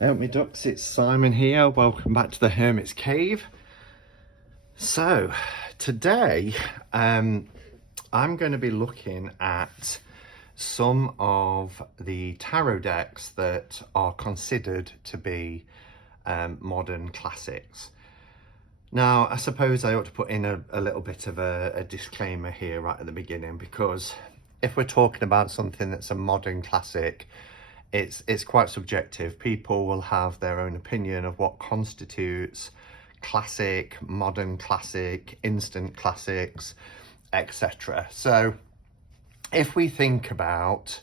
Help me ducks, it's Simon here. Welcome back to the Hermit's Cave. So today I'm going to be looking at some of the tarot decks that are considered to be modern classics. Now, I suppose I ought to put in a little bit of a disclaimer here right at the beginning, because if we're talking about something that's a modern classic, it's quite subjective. People will have their own opinion of what constitutes classic, modern classic, instant classics, etc. So if we think about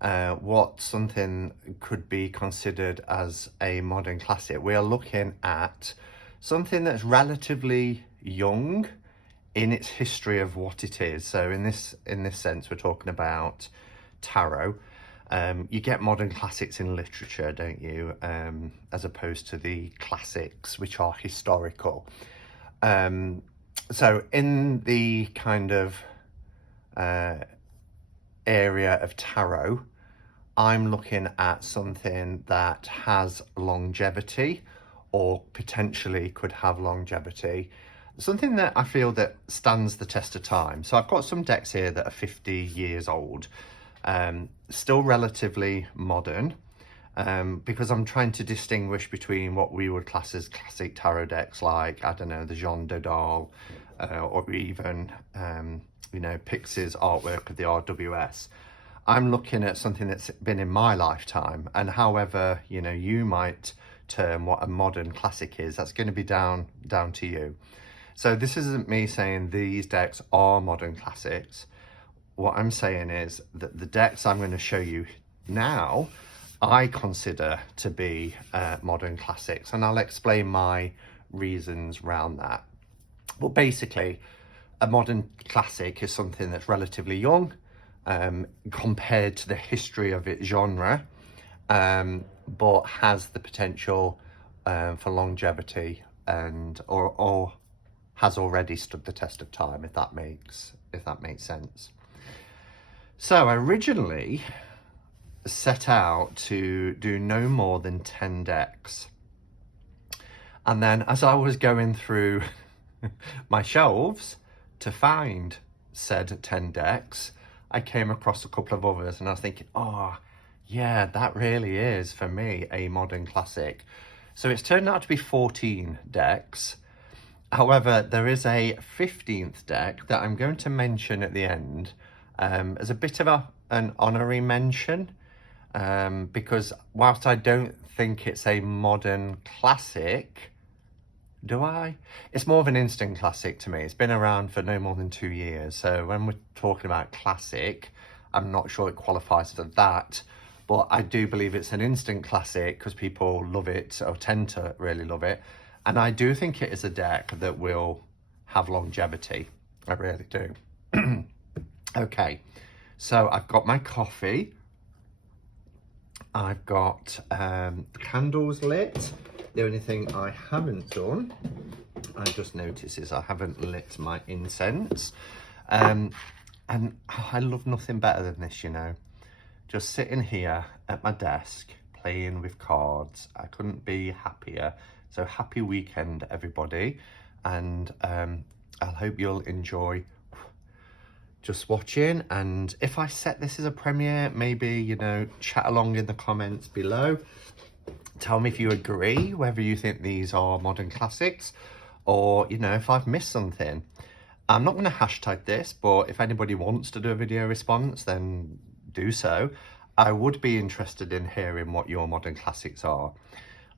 what something could be considered as a modern classic, we are looking at something that's relatively young in its history of what it is. So in this sense, we're talking about tarot. You get modern classics in literature, don't you? As opposed to the classics, which are historical. So in the kind of area of tarot, I'm looking at something that has longevity, or potentially could have longevity. Something that I feel that stands the test of time. So I've got some decks here that are 50 years old. Still relatively modern, because I'm trying to distinguish between what we would class as classic tarot decks, like, I don't know, the Jean Dodal, or even, you know, Pixie's artwork of the RWS. I'm looking at something that's been in my lifetime, and however, you know, you might term what a modern classic is, that's going to be down to you. So this isn't me saying these decks are modern classics. What I'm saying is that the decks I'm going to show you now, I consider to be modern classics, and I'll explain my reasons around that. But basically, a modern classic is something that's relatively young compared to the history of its genre, but has the potential for longevity, and or has already stood the test of time, if that makes sense. So I originally set out to do no more than 10 decks. And then as I was going through my shelves to find said 10 decks, I came across a couple of others, and I was thinking, oh, yeah, that really is, for me, a modern classic. So it's turned out to be 14 decks. However, there is a 15th deck that I'm going to mention at the end, as a bit of an honorary mention, because whilst I don't think it's a modern classic, do I? It's more of an instant classic to me. It's been around for no more than 2 years. So when we're talking about classic, I'm not sure it qualifies for that, but I do believe it's an instant classic because people love it, or tend to really love it. And I do think it is a deck that will have longevity. I really do. Okay, so I've got my coffee. I've got candles lit. The only thing I haven't done, I just noticed, is I haven't lit my incense. And I love nothing better than this, you know. Just sitting here at my desk, playing with cards. I couldn't be happier. So happy weekend, everybody. And I hope you'll enjoy just watching. And if I set this as a premiere, maybe, you know, chat along in the comments below. Tell me if you agree, whether you think these are modern classics, or, you know, if I've missed something. I'm not going to hashtag this, but if anybody wants to do a video response, then do so. I would be interested in hearing what your modern classics are.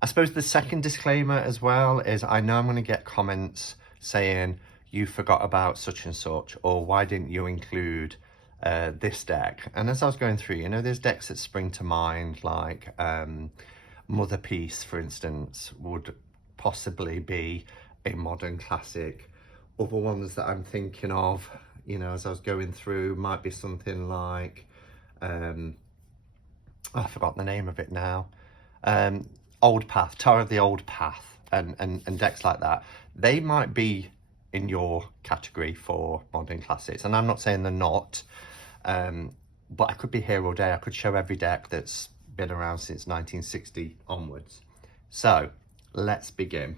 I suppose the second disclaimer as well is, I know I'm going to get comments saying you forgot about such and such, or why didn't you include this deck? And as I was going through, you know, there's decks that spring to mind, like Mother Peace, for instance, would possibly be a modern classic. Other ones that I'm thinking of, you know, as I was going through, might be something like, I forgot the name of it now, Old Path, Tarot of the Old Path, and decks like that. They might be in your category for modern classics, and I'm not saying they're not, but I could be here all day. I could show every deck that's been around since 1960 onwards. So let's begin.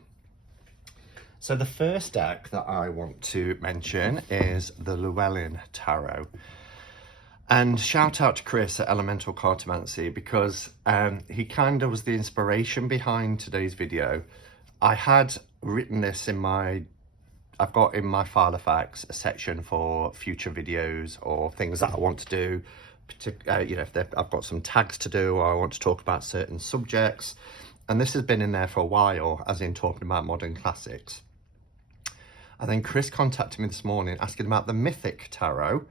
So the first deck that I want to mention is the Llewellyn Tarot. And shout out to Chris at Elemental Cartomancy, because he kind of was the inspiration behind today's video. I had written this I've got in my file of facts a section for future videos or things that I want to do. You know, if I've got some tags to do or I want to talk about certain subjects. And this has been in there for a while, as in talking about modern classics. And then Chris contacted me this morning asking about the Mythic Tarot.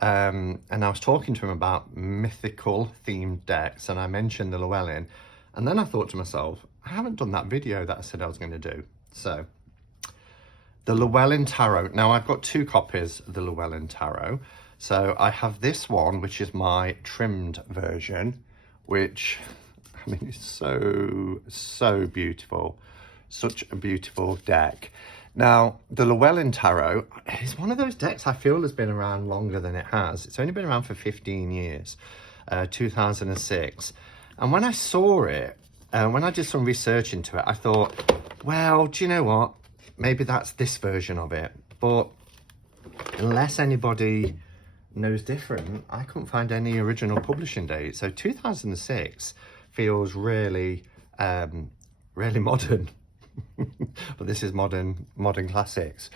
And I was talking to him about mythical themed decks, and I mentioned the Llewellyn. And then I thought to myself, I haven't done that video that I said I was going to do. So the Llewellyn Tarot. Now I've got 2 copies of the Llewellyn Tarot. So I have this one, which is my trimmed version, which, I mean, it's so beautiful. Such a beautiful deck. Now, the Llewellyn Tarot is one of those decks I feel has been around longer than it has. It's only been around for 15 years, 2006. And when I saw it, when I did some research into it, I thought, well, do you know what? Maybe that's this version of it. But unless anybody knows different, I couldn't find any original publishing date. So 2006 feels really, really modern. But this is modern classics.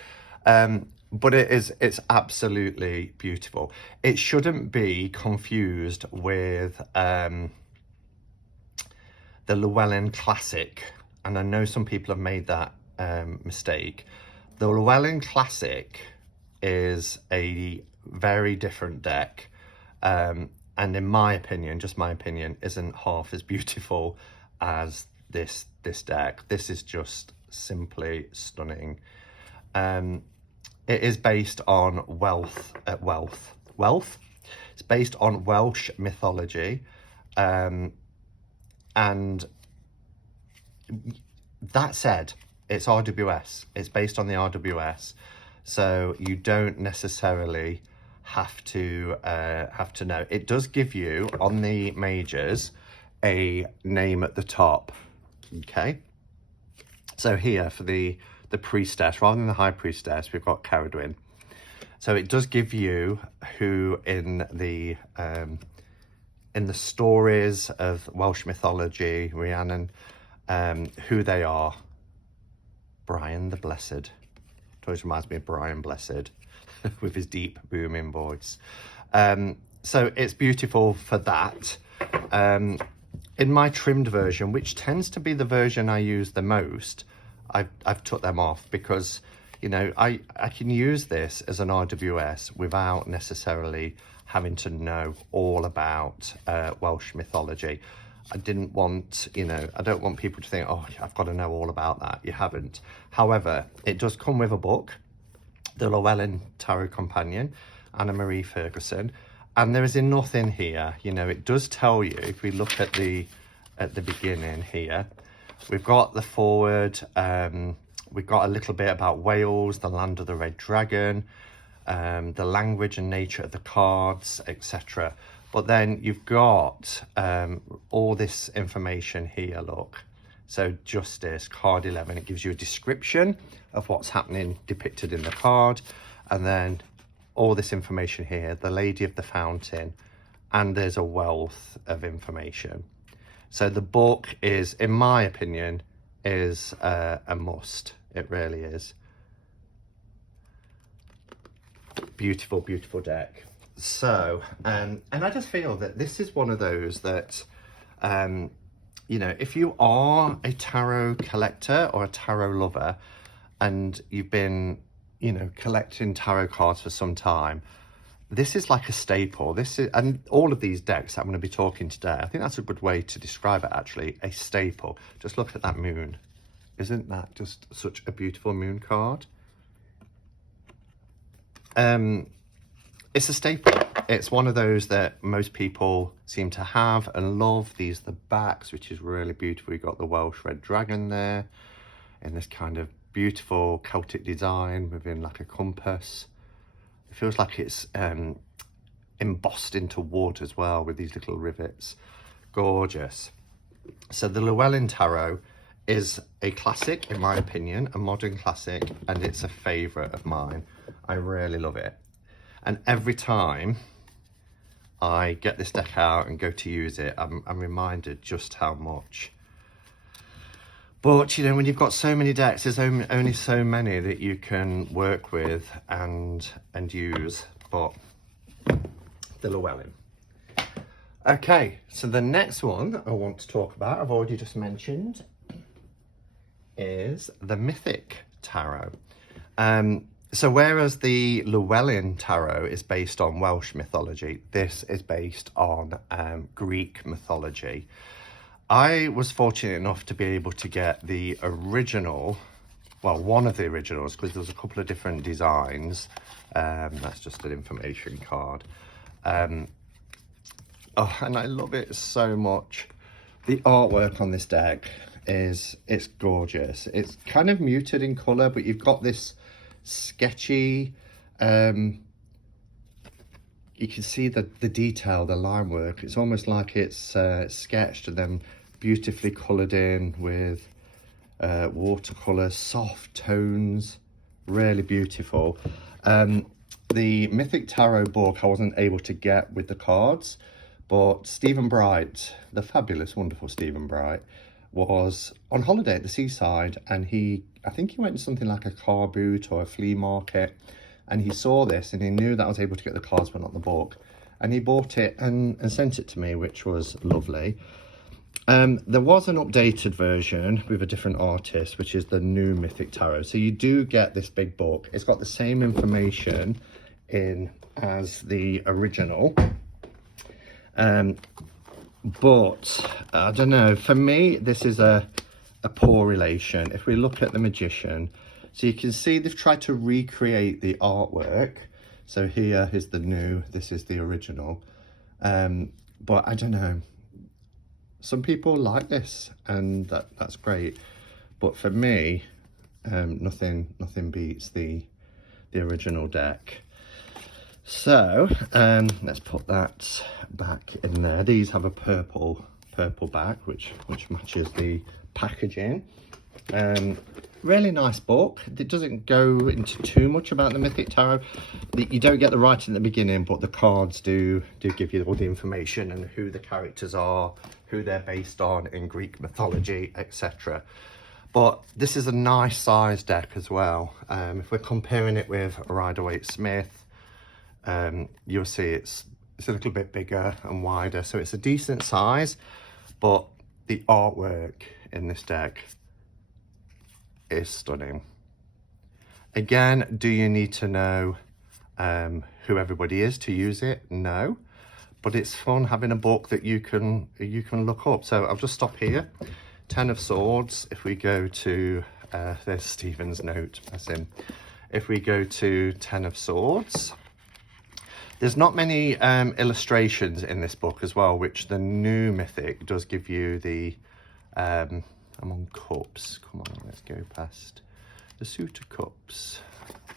But it's absolutely beautiful. It shouldn't be confused with the Llewellyn Classic, and I know some people have made that mistake. The Llewellyn Classic is a very different deck, and in my opinion, just my opinion, isn't half as beautiful as this deck. This is just simply stunning. It is based on wealth. It's based on Welsh mythology, and that said, it's RWS. It's based on the RWS, so you don't necessarily have to know. It does give you on the majors a name at the top. Okay, so here for the priestess, rather than the high priestess, we've got Caradwyn. So it does give you who in the stories of Welsh mythology, Rhiannon, who they are. Brian the Blessed. It always reminds me of Brian Blessed with his deep booming voice. So it's beautiful for that. In my trimmed version, which tends to be the version I use the most, I've took them off because, you know, I can use this as an RWS without necessarily having to know all about Welsh mythology. I didn't want, you know, I don't want people to think, oh, I've got to know all about that. You haven't. However, it does come with a book, the Llewellyn Tarot Companion, Anna Marie Ferguson. And there is enough in here, you know, it does tell you, if we look at the beginning here, we've got the forward, we've got a little bit about Wales, the land of the red dragon, the language and nature of the cards, etc. But then you've got all this information here, look. So Justice, card 11, it gives you a description of what's happening depicted in the card, and then all this information here, the Lady of the Fountain, and there's a wealth of information. So the book is, in my opinion, is a must. It really is. Beautiful, beautiful deck. So, and I just feel that this is one of those that, you know, if you are a tarot collector or a tarot lover and you've been, you know, collecting tarot cards for some time, this is like a staple. This is, and all of these decks that I'm going to be talking today, I think that's a good way to describe it, actually, a staple. Just look at that moon. Isn't that just such a beautiful moon card? It's a staple. It's one of those that most people seem to have and love. These are the backs, which is really beautiful. You've got the Welsh red dragon there in this kind of beautiful Celtic design within like a compass. It feels like it's embossed into wood as well with these little rivets. gorgeous. So the Llewellyn Tarot is a classic, in my opinion, a modern classic, and it's a favourite of mine. I really love it. And every time I get this deck out and go to use it, I'm reminded just how much. But, you know, when you've got so many decks, there's only so many that you can work with and use. But the Llewellyn. Okay, so the next one I want to talk about, I've already just mentioned, is the Mythic Tarot. So whereas the Llewellyn Tarot is based on Welsh mythology, this is based on Greek mythology. I was fortunate enough to be able to get the original, well, one of the originals, because there's a couple of different designs. That's just an information card. Oh, and I love it so much. The artwork on this deck it's gorgeous. It's kind of muted in colour, but you've got this sketchy, you can see the detail, the line work. It's almost like it's sketched and then beautifully coloured in with watercolour, soft tones, really beautiful. The Mythic Tarot book I wasn't able to get with the cards, but Stephen Bright, the fabulous, wonderful Stephen Bright, was on holiday at the seaside, and I think he went to something like a car boot or a flea market, and he saw this and he knew that I was able to get the cards but not the book, and he bought it and sent it to me, which was lovely. There was an updated version with a different artist, which is the new Mythic Tarot. So you do get this big book. It's got the same information in as the original. But I don't know, for me, this is a poor relation. If we look at the Magician, so you can see they've tried to recreate the artwork. So here is the new, this is the original. But I don't know, some people like this, and that's great. But for me, nothing beats the original deck. So let's put that back in there. These have a purple back, which matches the packaging. Really nice book. It doesn't go into too much about the Mythic Tarot. You don't get the writing at the beginning, but the cards do give you all the information and who the characters are, who they're based on in Greek mythology, etc. But this is a nice size deck as well. If we're comparing it with Rider-Waite-Smith, you'll see it's a little bit bigger and wider, so it's a decent size, but the artwork in this deck is stunning. Again, do you need to know who everybody is to use it? No, but it's fun having a book that you can look up. So I'll just stop here. 10 of Swords. If we go to there's Stephen's note, that's him. If we go to 10 of Swords, there's not many illustrations in this book as well, which the new Mythic does give you. The I'm on Cups. Come on, let's go past the Suit of Cups.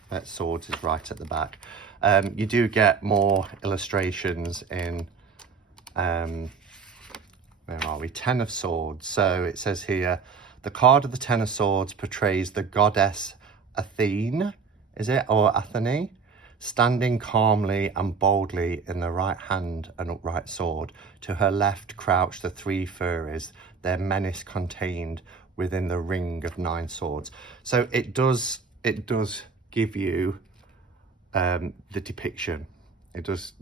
That Swords is right at the back. You do get more illustrations in, where are we? 10 of Swords. So it says here, the card of the 10 of Swords portrays the goddess Athene, is it? Or Athene? Standing calmly and boldly in the right hand an upright sword. To her left crouch the 3 Furies, their menace contained within the ring of 9 swords. So it does give you the depiction. It does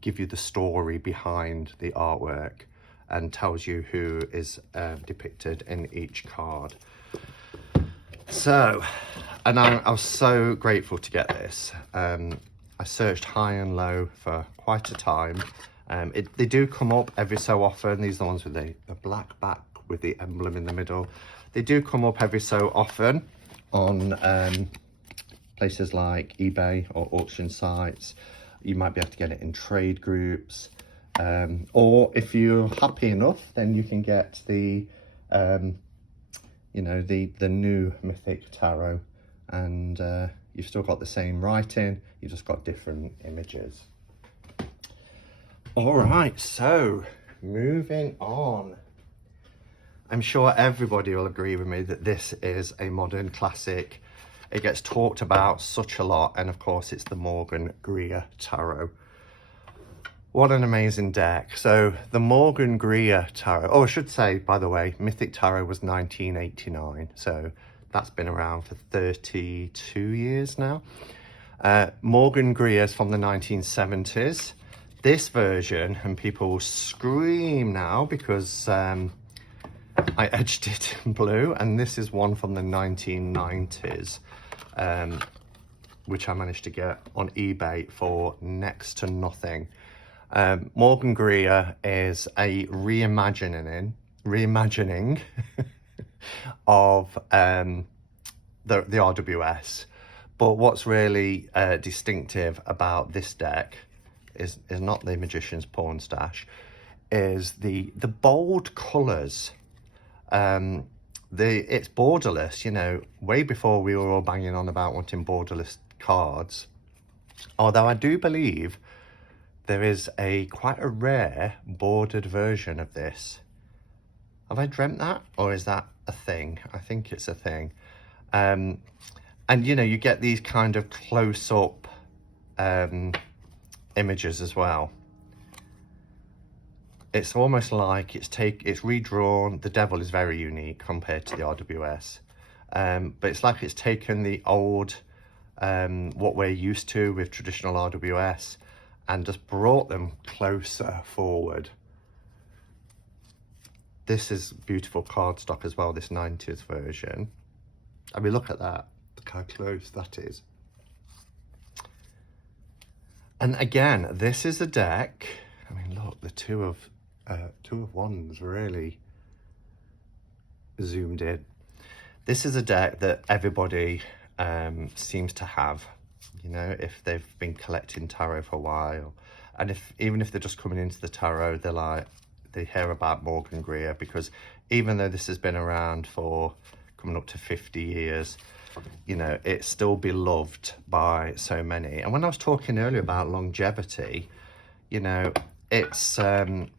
give you the story behind the artwork and tells you who is depicted in each card. So, and I was so grateful to get this. I searched high and low for quite a time. They do come up every so often. These are the ones with the black back with the emblem in the middle. They do come up every so often on places like eBay or auction sites. You might be able to get it in trade groups. Or if you're happy enough, then you can get the the new Mythic Tarot, and you've still got the same writing, you've just got different images. All right, so moving on. I'm sure everybody will agree with me that this is a modern classic. It gets talked about such a lot, and of course it's the Morganria Tarot. What an amazing deck. So the Morganria Tarot, oh, I should say, by the way, Mythic Tarot was 1989, so that's been around for 32 years now. Morganria is from the 1970s. This version, and people will scream now because I edged it in blue, and this is one from the 1990s, which I managed to get on eBay for next to nothing. Morganria is a reimagining of the RWS. But what's really distinctive about this deck is not the Magician's Pawn Stash, is the bold colours. It's borderless, you know, way before we were all banging on about wanting borderless cards. Although I do believe there is quite a rare bordered version of this. Have I dreamt that, or is that a thing? I think it's a thing. And you know, you get these kind of close-up images as well. It's almost like it's redrawn. The devil is very unique compared to the RWS, but it's like it's taken the old what we're used to with traditional RWS and just brought them closer forward. This is beautiful cardstock as well, this 90s version. I mean, look at that. Look how close that is. And again, this is a deck. I mean, look, the two of wands really zoomed in. This is a deck that everybody seems to have, you know, if they've been collecting tarot for a while, and even if they're just coming into the tarot, they hear about Morganria, because even though this has been around for coming up to 50 years, you know, it's still beloved by so many. And when I was talking earlier about longevity, you know, it's one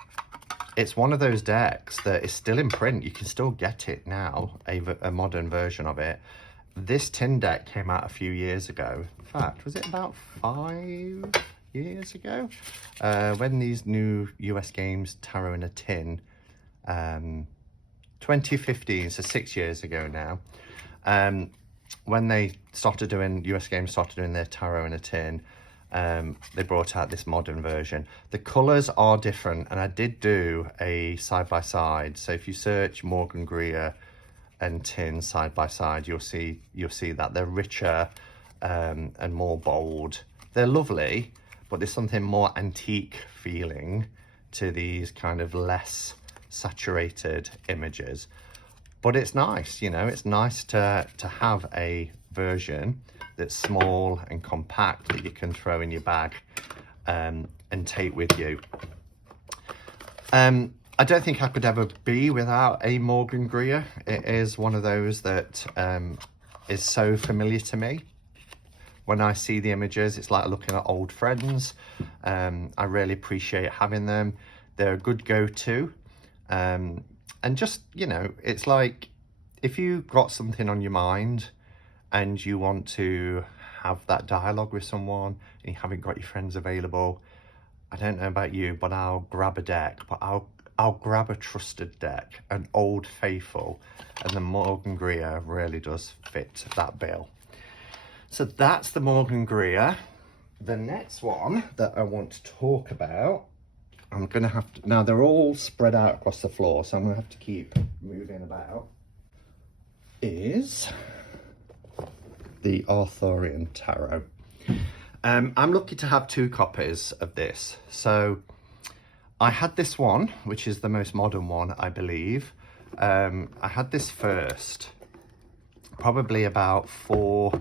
of those decks that is still in print. You can still get it now, a modern version of it. This tin deck came out a few years ago. In fact, was it about 5 years ago? When these new US games, Tarot in a Tin, 2015, so 6 years ago now. When they started doing, US games started doing their Tarot in a Tin, they brought out this modern version. The colours are different, and I did do a side-by-side. So if you search Morganria and tin side by side, you'll see that they're richer and more bold. They're lovely, but there's something more antique feeling to these kind of less saturated images. But it's nice, you know, it's nice to have a version that's small and compact that you can throw in your bag and take with you. I don't think I could ever be without a Morganria. It is one of those that is so familiar to me. When I see the images, it's like looking at old friends. I really appreciate having them. They're a good go-to. And just, you know, it's like if you've got something on your mind and you want to have that dialogue with someone and you haven't got your friends available, I don't know about you, but I'll grab a deck, but I'll grab a trusted deck, an old faithful, and the Morganria really does fit that bill. So that's the Morganria. The next one that I want to talk about, I'm going to have to, now they're all spread out across the floor, so I'm going to have to keep moving about, is the Authorian Tarot. I'm lucky to have 2 copies of this. So I had this one, which is the most modern one, I believe. I had this first, probably about four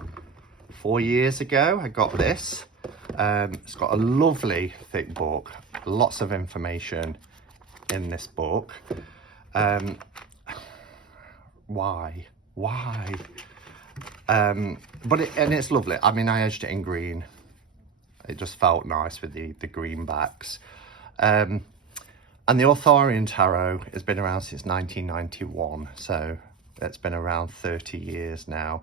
years ago. I got this. It's got a lovely thick book, lots of information in this book. Why? But it's lovely. I mean, I edged it in green. It just felt nice with the green backs. And the Authorian Tarot has been around since 1991, so it's been around 30 years now.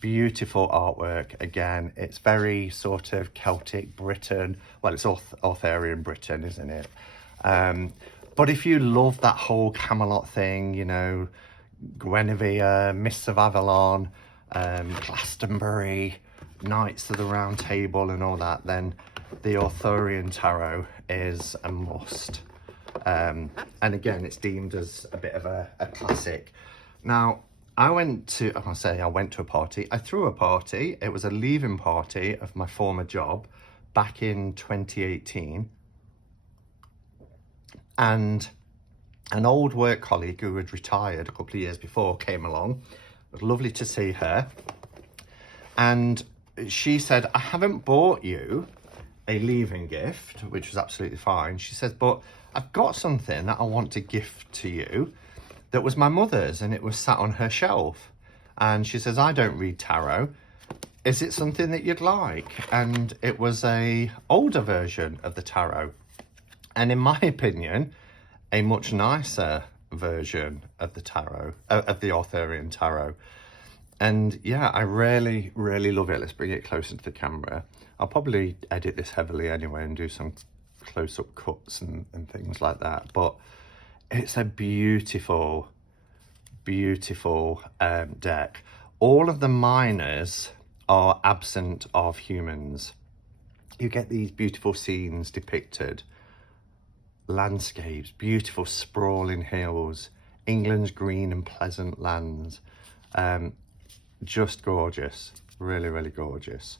Beautiful artwork. Again, it's very sort of Celtic Britain. Well, it's Arthurian Britain, isn't it? But if you love that whole Camelot thing, you know, Guinevere, Mists of Avalon, Glastonbury, Knights of the Round Table and all that, then the Authorian Tarot is a must. And again, it's deemed as a bit of a classic. Now, I went to a party. I threw a party. It was a leaving party of my former job back in 2018. And an old work colleague who had retired a couple of years before came along. It was lovely to see her. And she said, I haven't bought you a leaving gift, which was absolutely fine. She said, but I've got something that I want to gift to you that was my mother's, and it was sat on her shelf. And she says, I don't read tarot. Is it something that you'd like? And it was a older version of the tarot. And in my opinion, a much nicer version of the tarot, of the Authorian Tarot. And yeah, I really, really love it. Let's bring it closer to the camera. I'll probably edit this heavily anyway and do some close-up cuts and things like that. But it's a beautiful, beautiful deck. All of the minors are absent of humans. You get these beautiful scenes depicted. Landscapes, beautiful sprawling hills, England's green and pleasant lands. Just gorgeous, really, really gorgeous.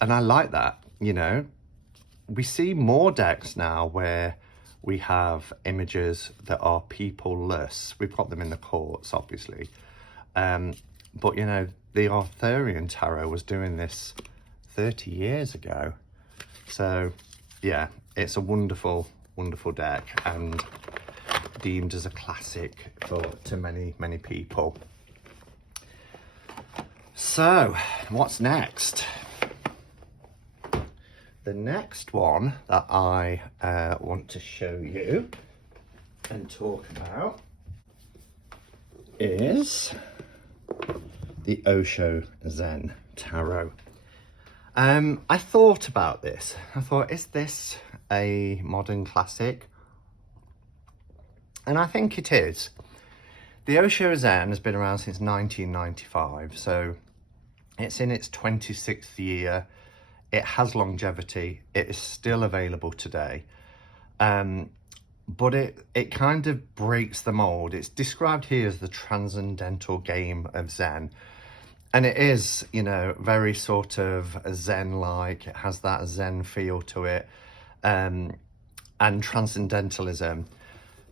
And I like that, you know. We see more decks now where we have images that are people-less. We've got them in the courts, obviously. But, you know, the Arthurian Tarot was doing this 30 years ago. So, yeah, it's a wonderful, wonderful deck and deemed as a classic to many, many people. So, what's next? The next one that I want to show you and talk about is the Osho Zen Tarot. I thought about this. I thought, is this a modern classic? And I think it is. The Osho Zen has been around since 1995, so it's in its 26th year. It has longevity. It is still available today. But it kind of breaks the mold. It's described here as the transcendental game of Zen. And it is, you know, very sort of Zen-like. It has that Zen feel to it. And transcendentalism.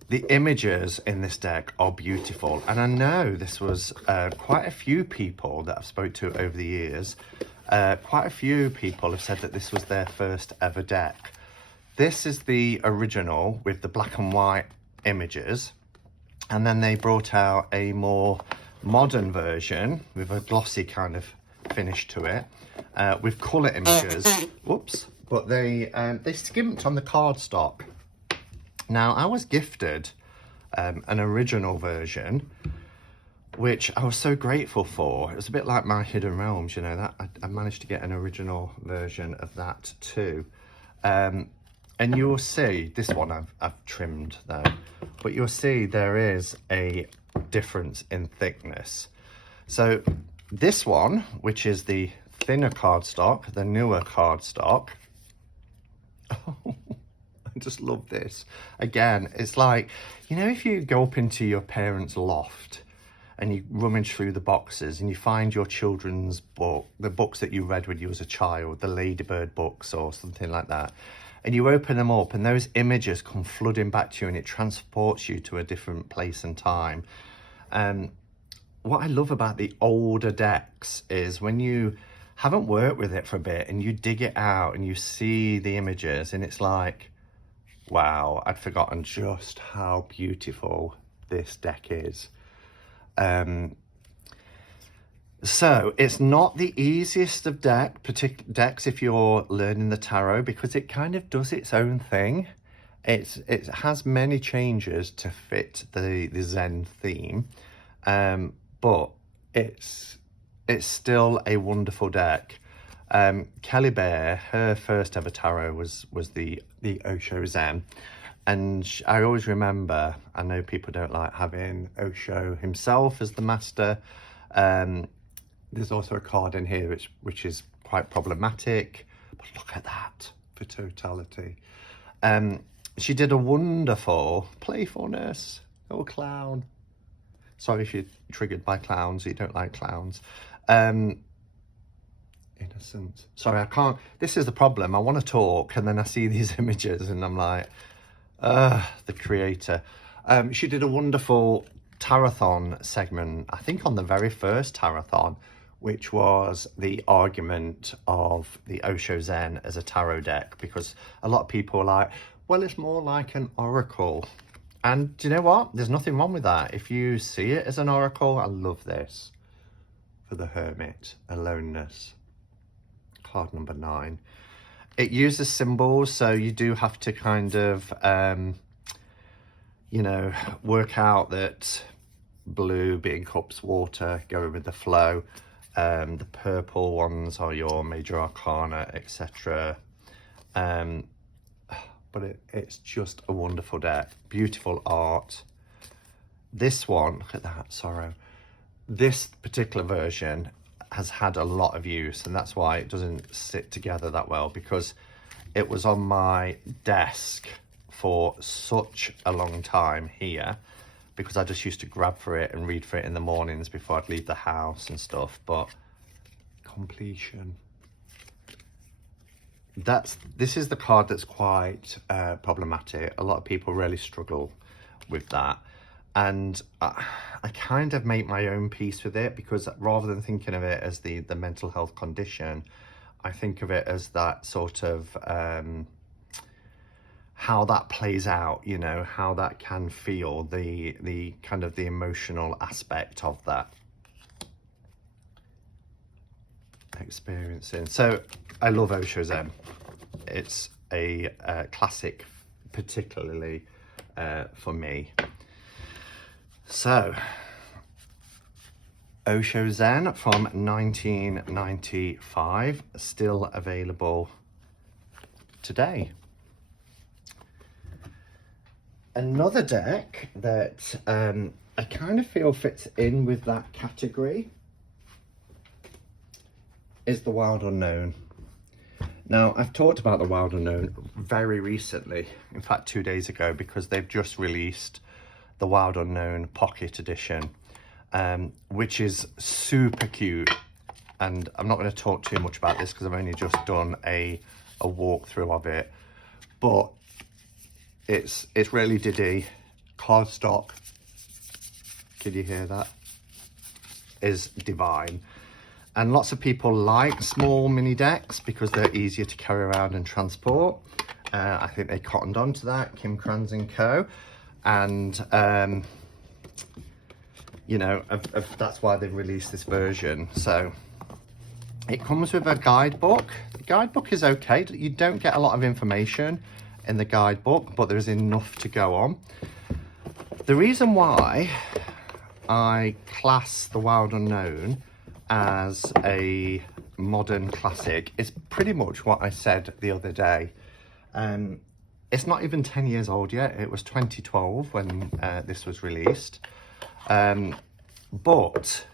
The images in this deck are beautiful. And I know this was quite a few people that I've spoke to over the years. Quite a few people have said that this was their first ever deck. This is the original with the black and white images. And then they brought out a more modern version with a glossy kind of finish to it, with colour images. Whoops. But they skimped on the cardstock. Now, I was gifted an original version, which I was so grateful for. It was a bit like my Hidden Realms, you know, that I managed to get an original version of that too. And you'll see, this one I've trimmed though, but you'll see there is a difference in thickness. So this one, which is the thinner cardstock, the newer cardstock, I just love this. Again, it's like, you know, if you go up into your parents' loft and you rummage through the boxes and you find your children's book, the books that you read when you was a child, the Ladybird books or something like that, and you open them up and those images come flooding back to you and it transports you to a different place and time. What I love about the older decks is when you haven't worked with it for a bit and you dig it out and you see the images and it's like, wow, I'd forgotten just how beautiful this deck is. So it's not the easiest of decks if you're learning the tarot, because it kind of does its own thing. It has many changes to fit the Zen theme, but it's still a wonderful deck. Kelly Bear, her first ever tarot was the Osho Zen, and I always remember, I know people don't like having Osho himself as the master. There's also a card in here which is quite problematic, but look at that for totality. She did a wonderful playfulness. Oh, clown. Sorry if you're triggered by clowns, you don't like clowns. Innocent. Sorry, I can't. This is the problem. I want to talk and then I see these images and I'm like, the creator. She did a wonderful Tarathon segment, I think on the very first Tarathon, which was the argument of the Osho Zen as a tarot deck, because a lot of people are like, well, it's more like an oracle. And do you know what? There's nothing wrong with that. If you see it as an oracle, I love this. For the Hermit, Aloneness. Card number 9. It uses symbols, so you do have to kind of, you know, work out that blue being cups, water, going with the flow. The purple ones are your major arcana, etc. But it's just a wonderful deck. Beautiful art. This one, look at that, sorrow. This particular version has had a lot of use, and that's why it doesn't sit together that well, because it was on my desk for such a long time here, because I just used to grab for it and read for it in the mornings before I'd leave the house and stuff. But completion. This is the card that's quite problematic. A lot of people really struggle with that. And I kind of make my own peace with it, because rather than thinking of it as the mental health condition, I think of it as that sort of how that plays out, you know, how that can feel, the kind of the emotional aspect of that experiencing. So I love Osho Zen. It's a classic, particularly for me. So, Osho Zen from 1995, still available today. Another deck that I kind of feel fits in with that category is the Wild Unknown. Now, I've talked about the Wild Unknown very recently, in fact 2 days ago, because they've just released the Wild Unknown Pocket Edition, which is super cute. And I'm not going to talk too much about this because I've only just done a walkthrough of it, but it's really diddy. Cardstock, can you hear that? Is divine. And lots of people like small mini decks because they're easier to carry around and transport. I think they cottoned on to that, Kim Kranz and Co. And you know, that's why they've released this version. So it comes with a guidebook. The guidebook is okay. You don't get a lot of information in the guidebook, but there's enough to go on. The reason why I class the Wild Unknown as a modern classic is pretty much what I said the other day. It's not even 10 years old yet. It was 2012 when this was released. But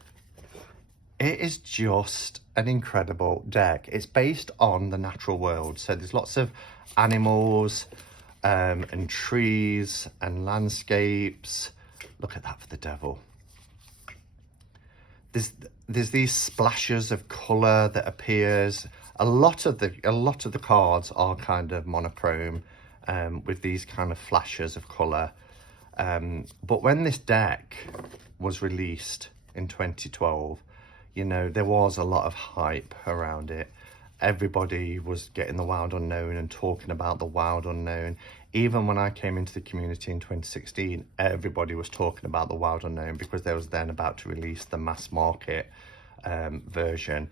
it is just an incredible deck. It's based on the natural world. So there's lots of animals and trees and landscapes. Look at that for the devil. There's these splashes of colour that appears. A lot of the cards are kind of monochrome, with these kind of flashes of colour. But when this deck was released in 2012, you know, there was a lot of hype around it. Everybody was getting the Wild Unknown and talking about the Wild Unknown. Even when I came into the community in 2016, everybody was talking about the Wild Unknown because they was then about to release the mass market version.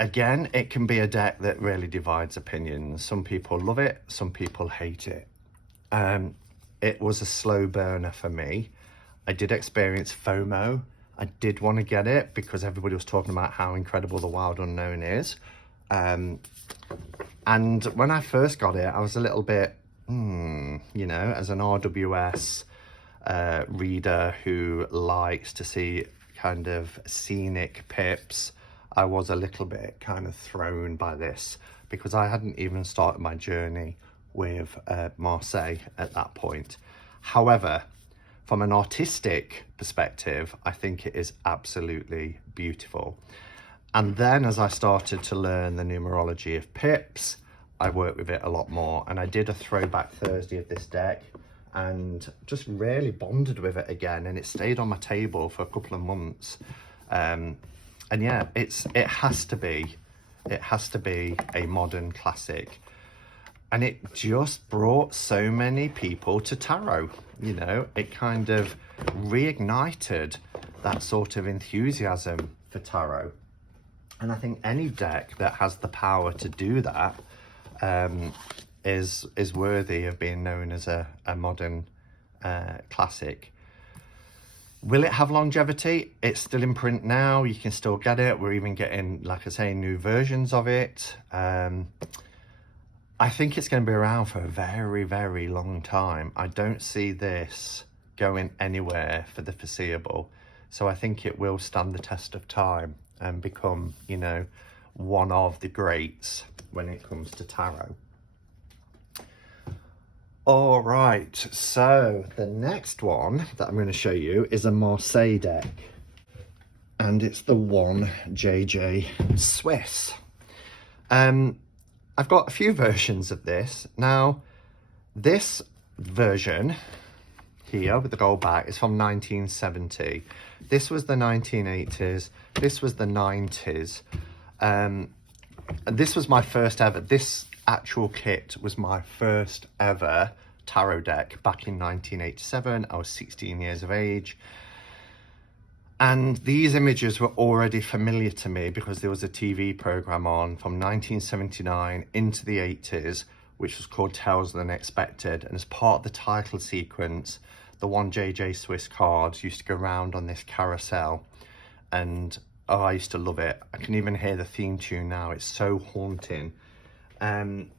again, it can be a deck that really divides opinions. Some people love it, some people hate it. It was a slow burner for me. I did experience FOMO. I did want to get it because everybody was talking about how incredible the Wild Unknown is. And when I first got it, I was a little bit, you know, as an RWS reader who likes to see kind of scenic pips, I was a little bit kind of thrown by this because I hadn't even started my journey with Marseille at that point. However, from an artistic perspective, I think it is absolutely beautiful. And then as I started to learn the numerology of pips, I worked with it a lot more. And I did a throwback Thursday of this deck and just really bonded with it again. And it stayed on my table for a couple of months. And yeah, it has to be a modern classic. And it just brought so many people to tarot. You know, it kind of reignited that sort of enthusiasm for tarot. And I think any deck that has the power to do that is worthy of being known as a modern classic. Will it have longevity? It's still in print now. You can still get it. We're even getting, like I say, new versions of it. I think it's going to be around for a very, very long time. I don't see this going anywhere for the foreseeable. So I think it will stand the test of time and become, you know, one of the greats when it comes to tarot. All right, so the next one that I'm going to show you is a Marseille deck. And it's the one JJ Swiss. I've got a few versions of this. Now, this version here with the gold back is from 1970. This was the 1980s. This was the 90s. And this was my first ever. This actual kit was my first ever tarot deck back in 1987. I was 16 years of age. And these images were already familiar to me because there was a TV program on from 1979 into the 80s, which was called Tales of the Unexpected. And as part of the title sequence, the one JJ Swiss cards used to go around on this carousel. And oh, I used to love it. I can even hear the theme tune now. It's so haunting. And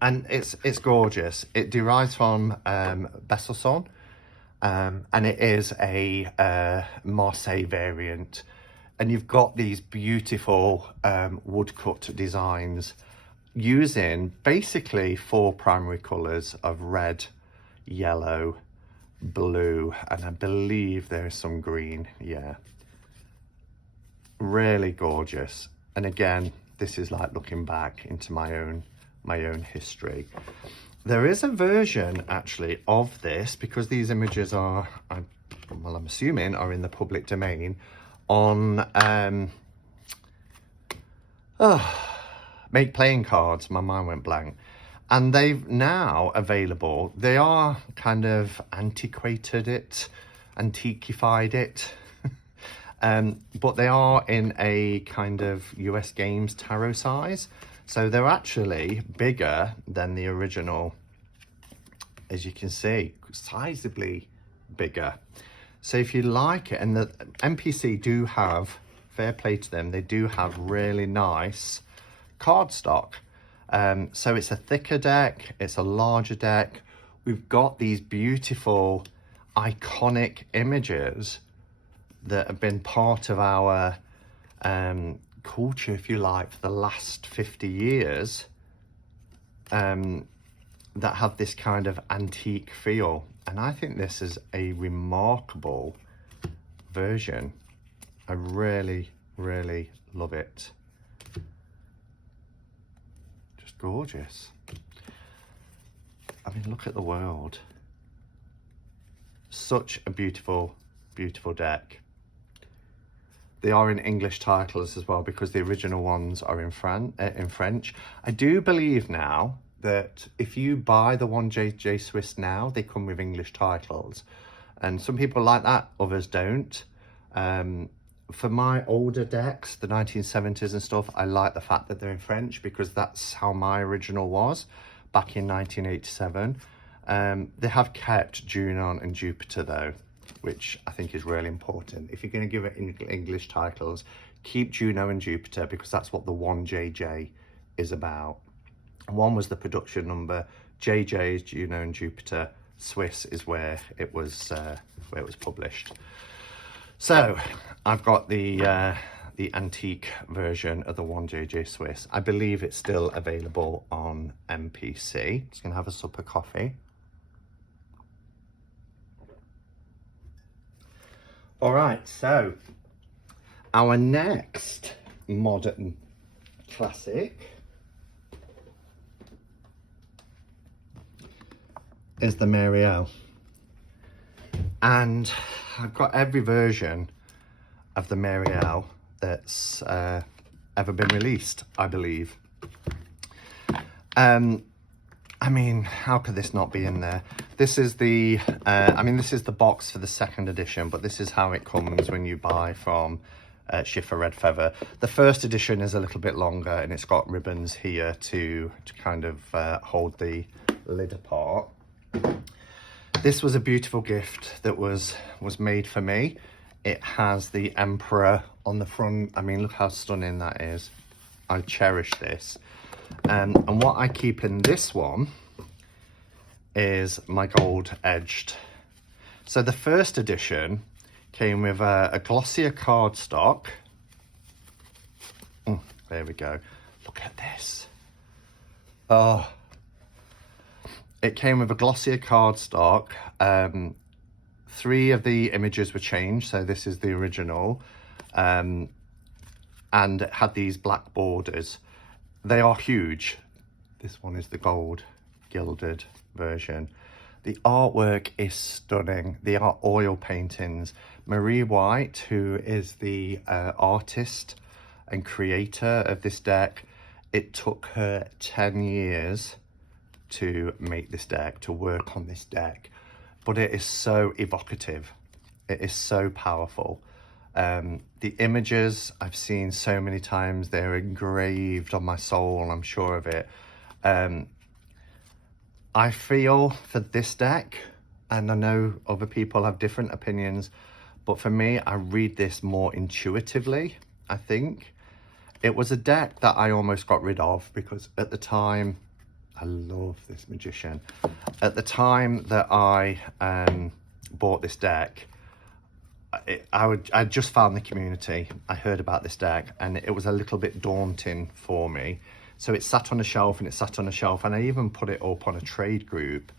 it's gorgeous. It derives from Besselson. And it is a Marseille variant. And you've got these beautiful woodcut designs using basically 4 primary colours of red, yellow, blue, and I believe there is some green. Yeah, really gorgeous. And again, this is like looking back into my own history. There is a version actually of this, because these images are, well, I'm assuming are in the public domain, on Make Playing Cards. My mind went blank. And they've now available. They are kind of antiquified it, but they are in a kind of US Games tarot size. So they're actually bigger than the original, as you can see, sizably bigger. So if you like it, and the NPC do have, fair play to them, they do have really nice cardstock. So it's a thicker deck, it's a larger deck. We've got these beautiful, iconic images that have been part of our culture, if you like, for the last 50 years, that have this kind of antique feel. And I think this is a remarkable version. I really, really love it. Just gorgeous. I mean, look at the world. Such a beautiful, beautiful deck. They are in English titles as well, because the original ones are in French. I do believe now that if you buy the one JJ Swiss now, they come with English titles. And some people like that, others don't. for my older decks, the 1970s and stuff, I like the fact that they're in French because that's how my original was back in 1987. They have kept Junon and Jupiter though, which I think is really important. If you're going to give it English titles, keep Juno and Jupiter because that's what the 1JJ is about. 1 was the production number, JJ is Juno and Jupiter, Swiss is where it was published. So I've got the antique version of the 1JJ Swiss. I believe it's still available on MPC. Just gonna have a sup of coffee. All right, so our next modern classic is the Marielle. And I've got every version of the Marielle that's ever been released, I believe. I mean, how could this not be in there? This is the, this is the box for the 2nd edition, but this is how it comes when you buy from Schiffer Red Feather. The 1st edition is a little bit longer and it's got ribbons here to kind of hold the lid apart. This was a beautiful gift that was made for me. It has the Emperor on the front. I mean, look how stunning that is. I cherish this. And what I keep in this one is my gold edged. So the 1st edition came with a glossier cardstock. There we go. Look at this. Oh. It came with a glossier cardstock. 3 of the images were changed, so this is the original. And it had these black borders. They are huge. This one is the gold gilded version. The artwork is stunning. They are oil paintings. Marie White, who is the artist and creator of this deck, it took her 10 years to make this deck, to work on this deck, but it is so evocative. It is so powerful. The images I've seen so many times, they're engraved on my soul, I'm sure of it. I feel for this deck, and I know other people have different opinions, but for me, I read this more intuitively, I think. It was a deck that I almost got rid of because at the time, I love this magician. At the time that I bought this deck, I just found the community. I heard about this deck and it was a little bit daunting for me. So it sat on a shelf and it sat on a shelf, and I even put it up on a trade group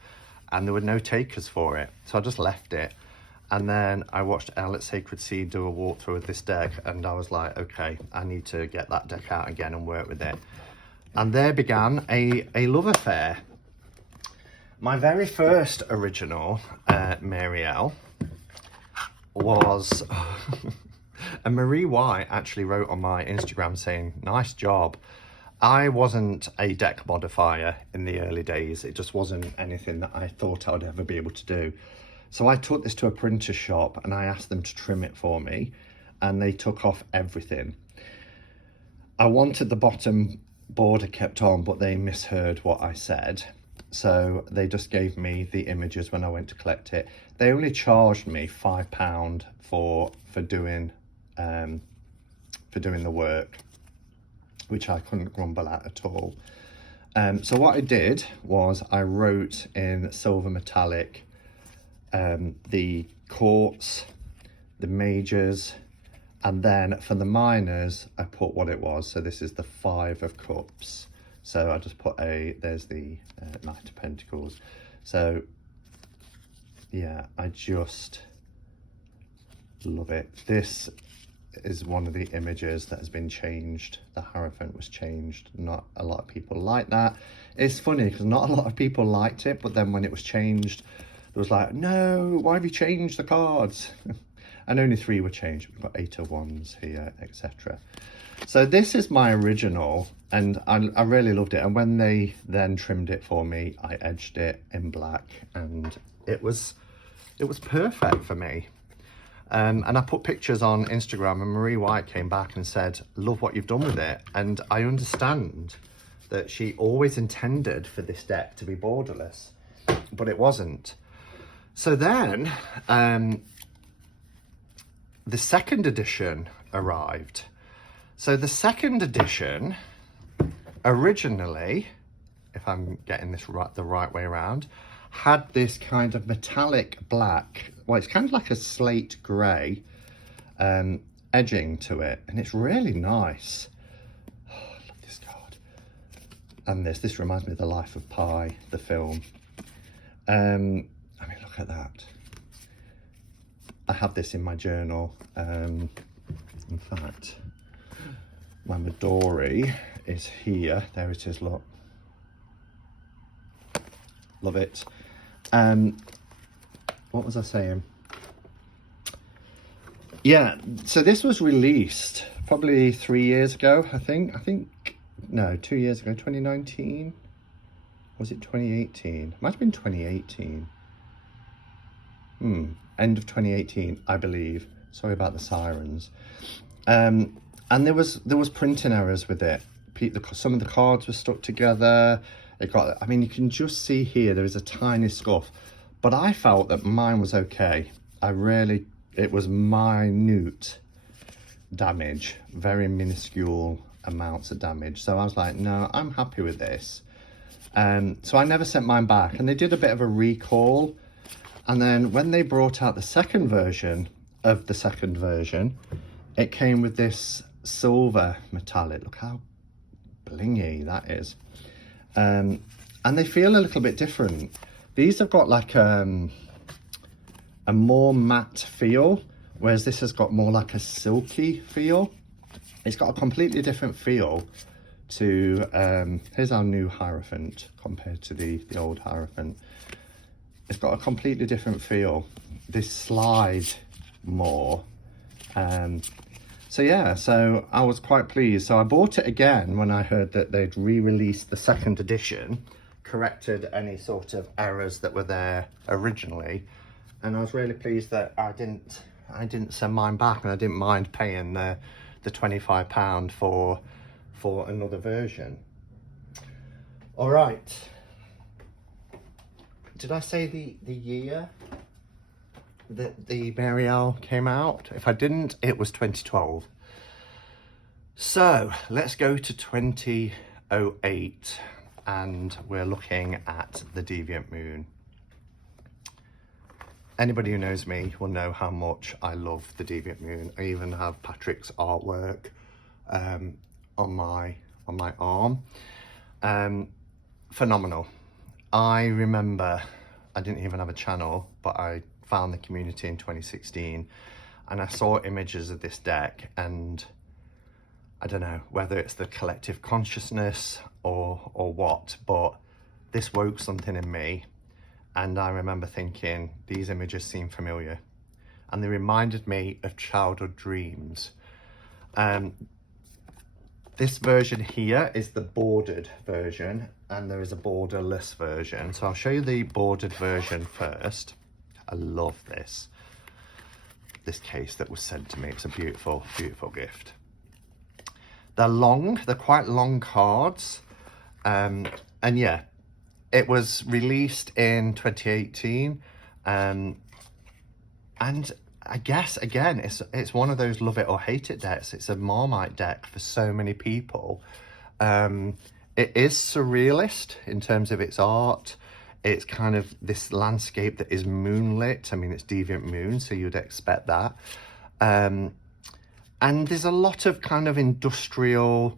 and there were no takers for it. So I just left it. And then I watched Elle at Sacred Seed do a walkthrough of this deck and I was like, okay, I need to get that deck out again and work with it. And there began a love affair. My very first original Marielle was, and Marie White actually wrote on my Instagram saying, nice job. I wasn't a deck modifier in the early days. It just wasn't anything that I thought I would ever be able to do. So I took this to a printer shop and I asked them to trim it for me, and they took off everything. I wanted the bottom border kept on, but they misheard what I said. So they just gave me the images when I went to collect it. They only charged me £5 for doing the work, which I couldn't grumble at all. So what I did was I wrote in silver metallic the courts, the majors, and then for the minors I put what it was. So this is the 5 of Cups. So I just put there's the Knight of Pentacles. So yeah, I just love it. This is one of the images that has been changed. The Hierophant was changed. Not a lot of people like that. It's funny because not a lot of people liked it, but then when it was changed, there was like, no, why have you changed the cards? And only 3 were changed. We've got 8 of Wands here, etc. So this is my original, and I really loved it. And when they then trimmed it for me, I edged it in black, and it was perfect for me. And I put pictures on Instagram, and Marie White came back and said, love what you've done with it. And I understand that she always intended for this deck to be borderless, but it wasn't. So then the second edition arrived. So the second edition originally, if I'm getting this right, the right way around, had this kind of metallic black, well, it's kind of like a slate grey edging to it, and it's really nice. Oh, I love this card. And this reminds me of The Life of Pi, the film. I mean, look at that. I have this in my journal. In fact, my Midori is here. There it is, look. Love it. What was I saying? Yeah, so this was released probably 3 years ago, I think. No, 2 years ago, 2019. Was it 2018? Might have been 2018. End of 2018, I believe. Sorry about the sirens. And there was printing errors with it. Some of the cards were stuck together. I mean, you can just see here, there is a tiny scuff, but I felt that mine was okay. It was minute damage, very minuscule amounts of damage. So I was like, no, I'm happy with this. So I never sent mine back, and they did a bit of a recall. And then when they brought out the second version of the second version, it came with this silver metallic. Look how blingy that is. And they feel a little bit different. These have got like a more matte feel, whereas this has got more like a silky feel. It's got a completely different feel to, here's our new Hierophant compared to the old Hierophant. It's got a completely different feel. They slide more. So yeah, so I was quite pleased. So I bought it again when I heard that they'd re-released the second edition, corrected any sort of errors that were there originally, and I was really pleased that I didn't send mine back, and I didn't mind paying the £25 for another version. All right. Did I say the year that the Marielle came out? If I didn't, it was 2012. So let's go to 2008, and we're looking at the Deviant Moon. Anybody who knows me will know how much I love the Deviant Moon. I even have Patrick's artwork on my arm. Phenomenal. I remember I didn't even have a channel, but I found the community in 2016, and I saw images of this deck, and I don't know whether it's the collective consciousness or what, but this woke something in me, and I remember thinking, these images seem familiar, and they reminded me of childhood dreams. This version here is the bordered version, and there is a borderless version. So I'll show you the bordered version first. I love this case that was sent to me. It's a beautiful, beautiful gift. They're quite long cards. And yeah, it was released in 2018. And I guess, again, it's one of those love it or hate it decks. It's a Marmite deck for so many people. It is surrealist in terms of its art. It's kind of this landscape that is moonlit. I mean, it's Deviant Moon, so you'd expect that. And there's a lot of kind of industrial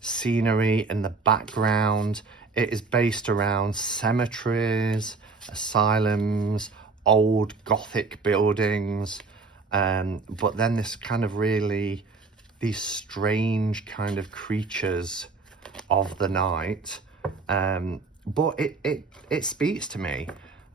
scenery in the background. It is based around cemeteries, asylums, old Gothic buildings, but then this kind of these strange kind of creatures of the night, but it speaks to me.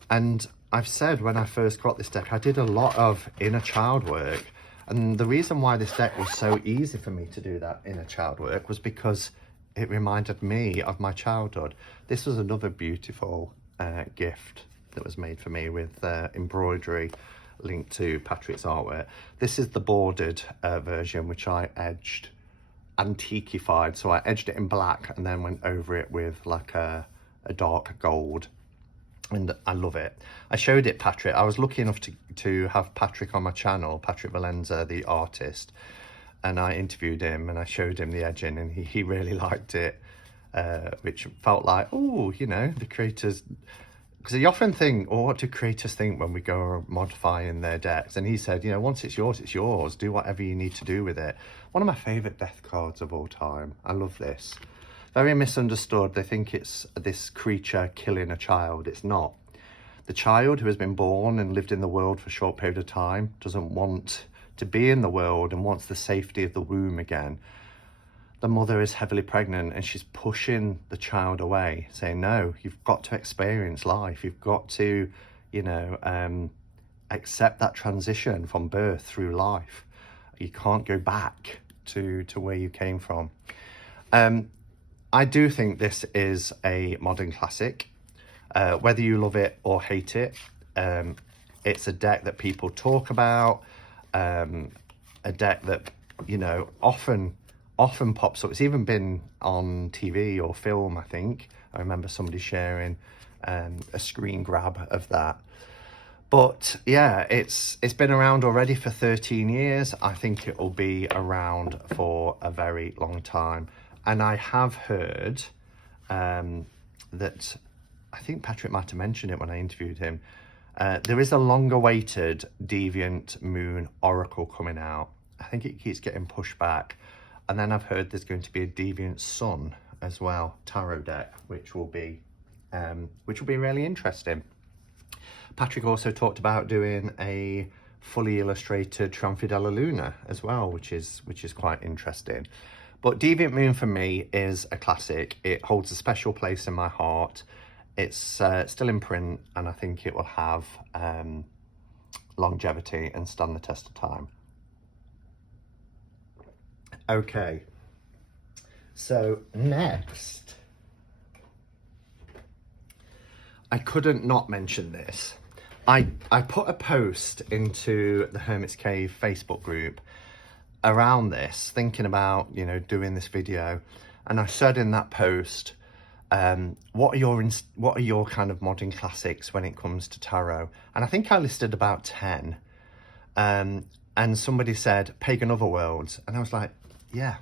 And I've said when I first got this deck, I did a lot of inner child work, and the reason why this deck was so easy for me to do that inner child work was because it reminded me of my childhood. This was another beautiful gift that was made for me with embroidery link to Patrick's artwork. This is the bordered version, which I edged, antiquified. So I edged it in black and then went over it with like a dark gold. And I love it. I showed it Patrick. I was lucky enough to have Patrick on my channel, Patrick Valenza, the artist. And I interviewed him and I showed him the edging, and he really liked it, which felt like, oh, you know, the creators, because you often think, oh, what do creators think when we go modifying their decks? And he said, you know, once it's yours, it's yours. Do whatever you need to do with it. One of my favourite death cards of all time. I love this. Very misunderstood. They think it's this creature killing a child. It's not. The child who has been born and lived in the world for a short period of time doesn't want to be in the world and wants the safety of the womb again. The mother is heavily pregnant and she's pushing the child away, saying, no, you've got to experience life. You've got to, you know, accept that transition from birth through life. You can't go back to where you came from. I do think this is a modern classic. Whether you love it or hate it, it's a deck that people talk about, a deck that, you know, often pops up. It's even been on TV or film, I think. I remember somebody sharing a screen grab of that. But yeah, it's been around already for 13 years. I think it will be around for a very long time. And I have heard that, I think Patrick might have mentioned it when I interviewed him, there is a longer-awaited Deviant Moon Oracle coming out. I think it keeps getting pushed back. And then I've heard there's going to be a Deviant Sun as well, tarot deck, which will be really interesting. Patrick also talked about doing a fully illustrated Tranfidella Luna as well, which is quite interesting. But Deviant Moon for me is a classic. It holds a special place in my heart. It's still in print, and I think it will have longevity and stand the test of time. Okay, so next, I couldn't not mention this. I put a post into the Hermit's Cave Facebook group around this, thinking about, you know, doing this video, and I said in that post, what are your kind of modern classics when it comes to tarot? And I think I listed about 10, and somebody said Pagan Otherworlds, and I was like, yeah,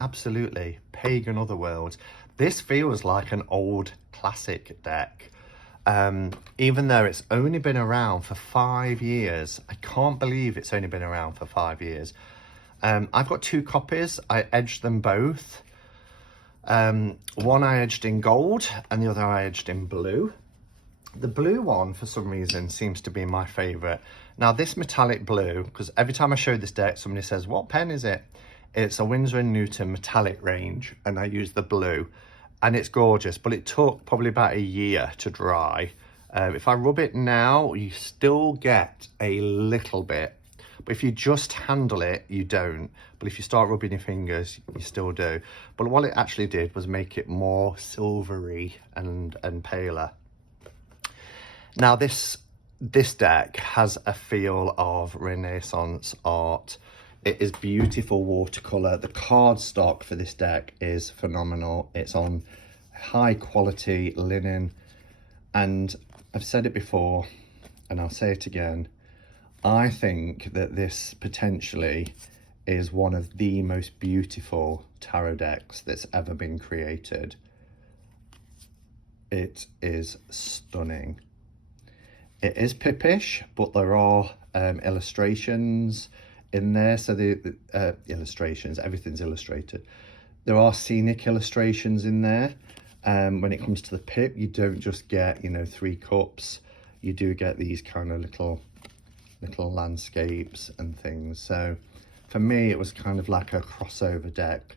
absolutely, Pagan Otherworlds. This feels like an old classic deck, even though it's only been around for 5 years. I can't believe it's only been around for 5 years. I've got 2 copies. I edged them both. One I edged in gold and the other I edged in blue. The blue one, for some reason, seems to be my favourite. Now, this metallic blue, because every time I show this deck, somebody says, what pen is it? It's a Winsor & Newton metallic range, and I use the blue. And it's gorgeous, but it took probably about a year to dry. If I rub it now, you still get a little bit. But if you just handle it, you don't. But if you start rubbing your fingers, you still do. But what it actually did was make it more silvery and paler. Now, this deck has a feel of Renaissance art. It is beautiful watercolour. The cardstock for this deck is phenomenal. It's on high quality linen. And I've said it before, and I'll say it again. I think that this potentially is one of the most beautiful tarot decks that's ever been created. It is stunning. It is pippish, but there are illustrations in there. So the illustrations, everything's illustrated. There are scenic illustrations in there. When it comes to the pip, you don't just get, you know, 3 cups. You do get these kind of little landscapes and things. So for me, it was kind of like a crossover deck.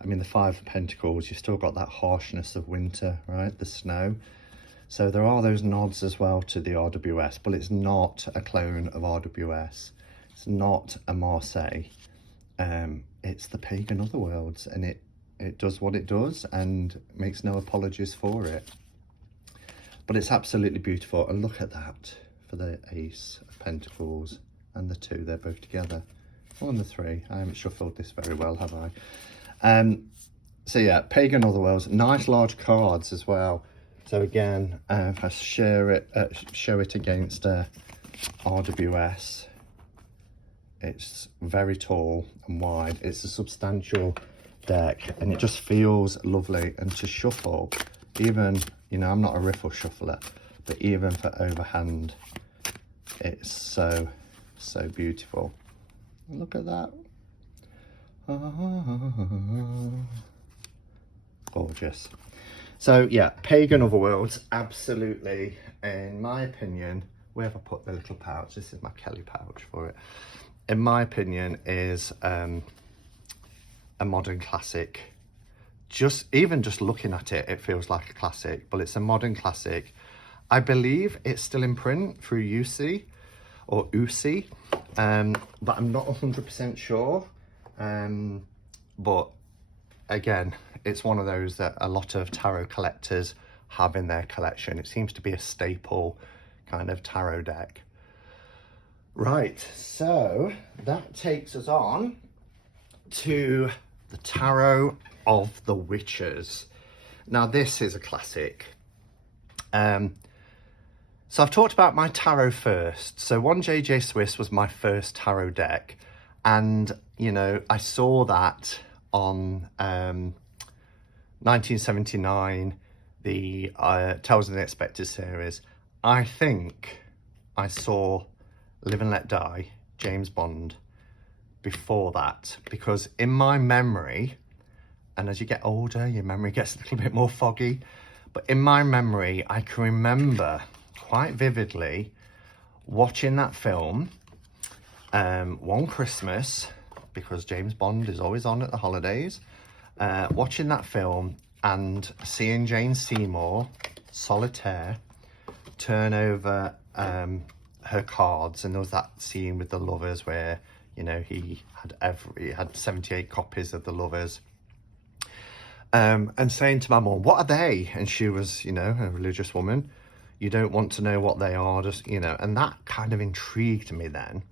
I mean, the 5 of Pentacles, you've still got that harshness of winter, right? The snow. So there are those nods as well to the RWS, but it's not a clone of RWS. It's not a Marseille. It's the Pagan Otherworlds, and it does what it does and makes no apologies for it. But it's absolutely beautiful, and look at that for the Ace of Pentacles and the 2, they're both together. Oh, and the 3. I haven't shuffled this very well, have I? So yeah, Pagano the World, nice large cards as well. So again, if I show it against RWS, it's very tall and wide. It's a substantial deck, and it just feels lovely. And to shuffle, even, you know, I'm not a riffle shuffler, but even for overhand, it's so beautiful. Look at that. Gorgeous. So yeah, Pagan Otherworlds, absolutely, in my opinion, where have I put the little pouch? This is my Kelly pouch for it. In my opinion, is a modern classic. Even just looking at it, it feels like a classic, but it's a modern classic. I believe it's still in print through UC or UC, but I'm not 100% sure. But again, it's one of those that a lot of tarot collectors have in their collection. It seems to be a staple kind of tarot deck. Right, so that takes us on to the Tarot of the Witches. Now this is a classic. So I've talked about my tarot first. So 1JJ Swiss was my first tarot deck, and you know, I saw that on 1979, the Tales of the Unexpected series. I think I saw Live and Let Die, James Bond, before that, because in my memory, and as you get older, your memory gets a little bit more foggy, but in my memory, I can remember quite vividly watching that film one Christmas, because James Bond is always on at the holidays, watching that film and seeing Jane Seymour, solitaire, turn over her cards, and there was that scene with the lovers where, you know, he had 78 copies of the lovers, and saying to my mum, what are they? And she was, you know, a religious woman. You don't want to know what they are, just, you know, and that kind of intrigued me then.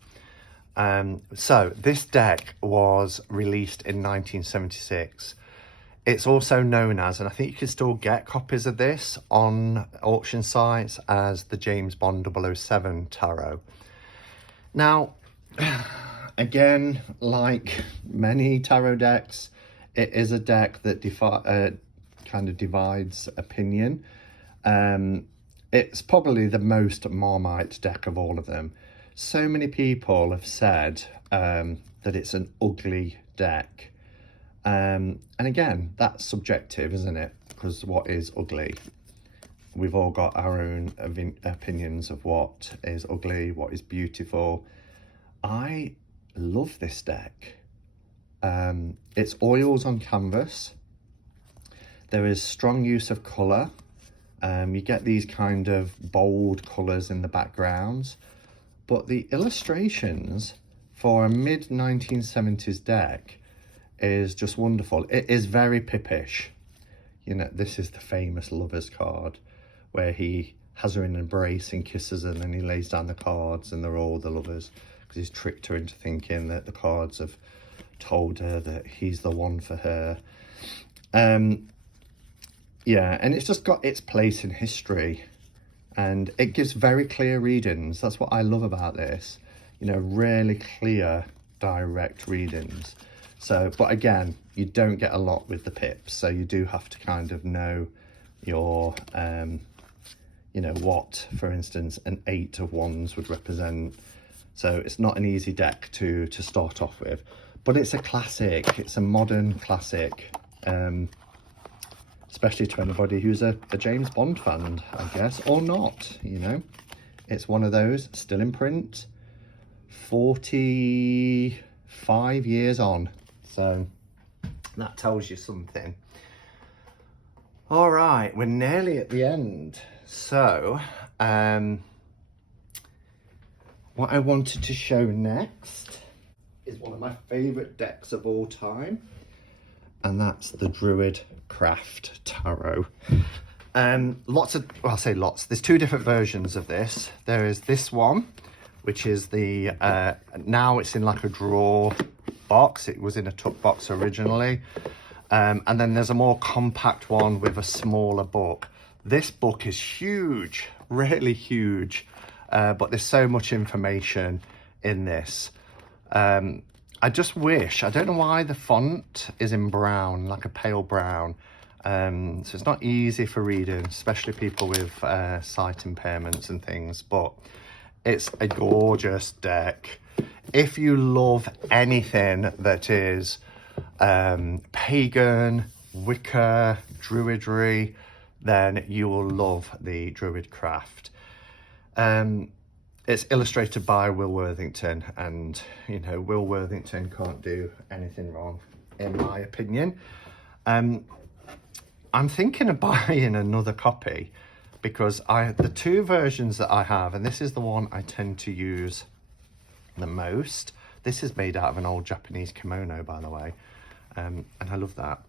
So this deck was released in 1976. It's also known as, and I think you can still get copies of this on auction sites, as the James Bond 007 Tarot. Now, again, like many tarot decks, it is a deck that kind of divides opinion. It's probably the most Marmite deck of all of them. So many people have said that it's an ugly deck. And again, that's subjective, isn't it? Because what is ugly? We've all got our own opinions of what is ugly, what is beautiful. I love this deck. It's oils on canvas. There is strong use of colour. You get these kind of bold colours in the backgrounds, but the illustrations for a mid-1970s deck is just wonderful. It is very Pippish. You know, this is the famous lovers card where he has her in an embrace and kisses her, and then he lays down the cards and they're all the lovers, because he's tricked her into thinking that the cards have told her that he's the one for her. Yeah, and it's just got its place in history, and it gives very clear readings. That's what I love about this, you know, really clear, direct readings. So, but again, you don't get a lot with the pips, so you do have to kind of know your, you know, what, for instance, an 8 of Wands would represent. So it's not an easy deck to start off with, but it's a classic. It's a modern classic, especially to anybody who's a James Bond fan, I guess, or not, you know. It's one of those, still in print, 45 years on. So that tells you something. All right, we're nearly at the end. So what I wanted to show next is one of my favorite decks of all time, and that's the Druidcraft Tarot. Lots of, well, I say lots, there's two different versions of this. There is this one, which is the, now it's in like a drawer box. It was in a tuck box originally. And then there's a more compact one with a smaller book. This book is huge, really huge, but there's so much information in this. I just wish, I don't know why the font is in brown, like a pale brown. So it's not easy for reading, especially people with sight impairments and things, but it's a gorgeous deck. If you love anything that is pagan, Wicca, Druidry, then you will love the Druidcraft. It's illustrated by Will Worthington, and you know, Will Worthington can't do anything wrong, in my opinion. I'm thinking of buying another copy because the two versions that I have, and this is the one I tend to use the most. This is made out of an old Japanese kimono, by the way, and I love that.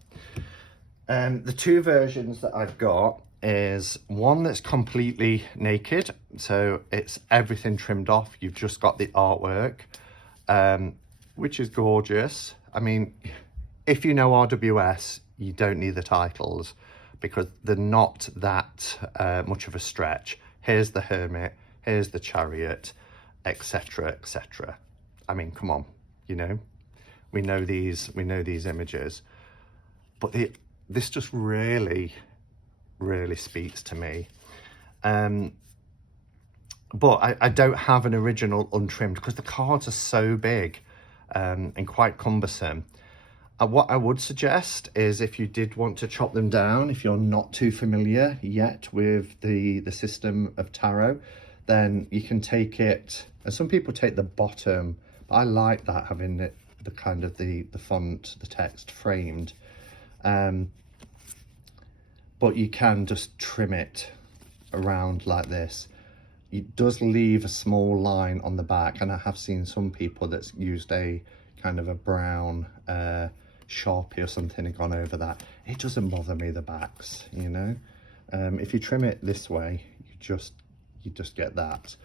The two versions that I've got is one that's completely naked, so it's everything trimmed off. You've just got the artwork, which is gorgeous. I mean, if you know RWS, you don't need the titles because they're not that much of a stretch. Here's the Hermit, here's the Chariot, etc., etc. I mean, come on, you know, we know these images, but this just really speaks to me. But I don't have an original untrimmed because the cards are so big and quite cumbersome. What I would suggest is, if you did want to chop them down, if you're not too familiar yet with the system of tarot, then you can take it, and some people take the bottom, but I like that, having it, the kind of the font, the text framed. But you can just trim it around like this. It does leave a small line on the back, and I have seen some people that's used a kind of a brown Sharpie or something and gone over that. It doesn't bother me, the backs, you know. If you trim it this way, you just get that.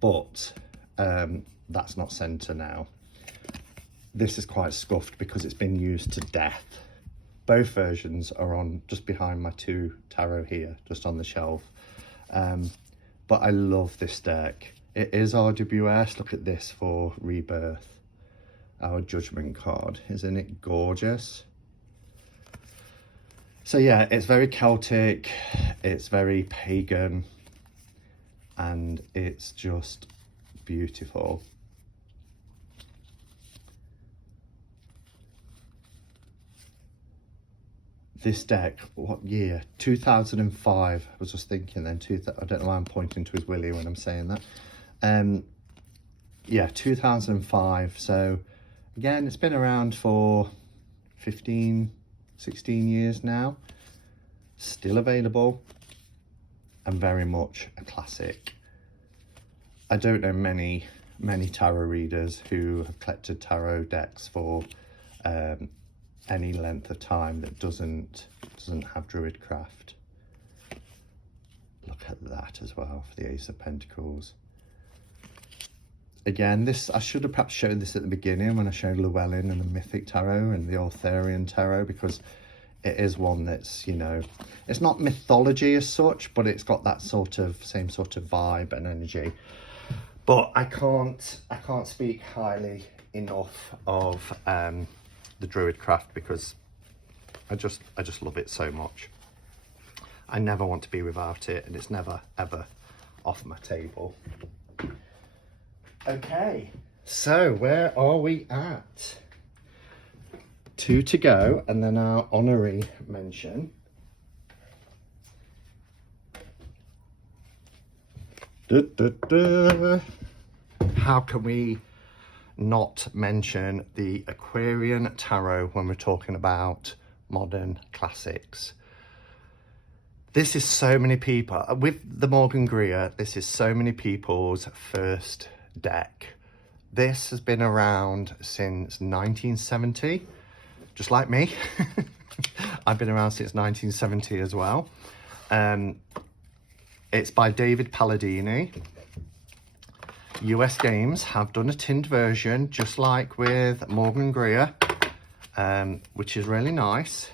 But that's not center now. This is quite scuffed because it's been used to death. Both versions are on just behind my two tarot here, just on the shelf. But I love this deck. It is RWS. Look at this for Rebirth. Our Judgment card. Isn't it gorgeous? So yeah, it's very Celtic. It's very pagan. And it's just beautiful. This deck, what year? 2005. I was just thinking then, I don't know why I'm pointing to his willy when I'm saying that. Yeah, 2005. So again, it's been around for 15, 16 years now. Still available and very much a classic. I don't know many tarot readers who have collected tarot decks for any length of time that doesn't have Druidcraft. Look at that as well for the Ace of Pentacles. Again, this, I should have perhaps shown this at the beginning when I showed Llewellyn and the Mythic Tarot and the Authorian Tarot, because it is one that's, you know, it's not mythology as such, but it's got that sort of same sort of vibe and energy. But I can't speak highly enough of the Druidcraft because I just love it so much. I never want to be without it, and it's never ever off my table. Okay, so where are we at? 2 to go, and then our honorary mention. How can we not mention the Authorian Tarot when we're talking about modern classics? This is so many people, with the Morganria, this is so many people's first deck. This has been around since 1970, just like me. I've been around since 1970 as well. It's by David Palladini. US Games have done a tinned version, just like with Morganria, which is really nice.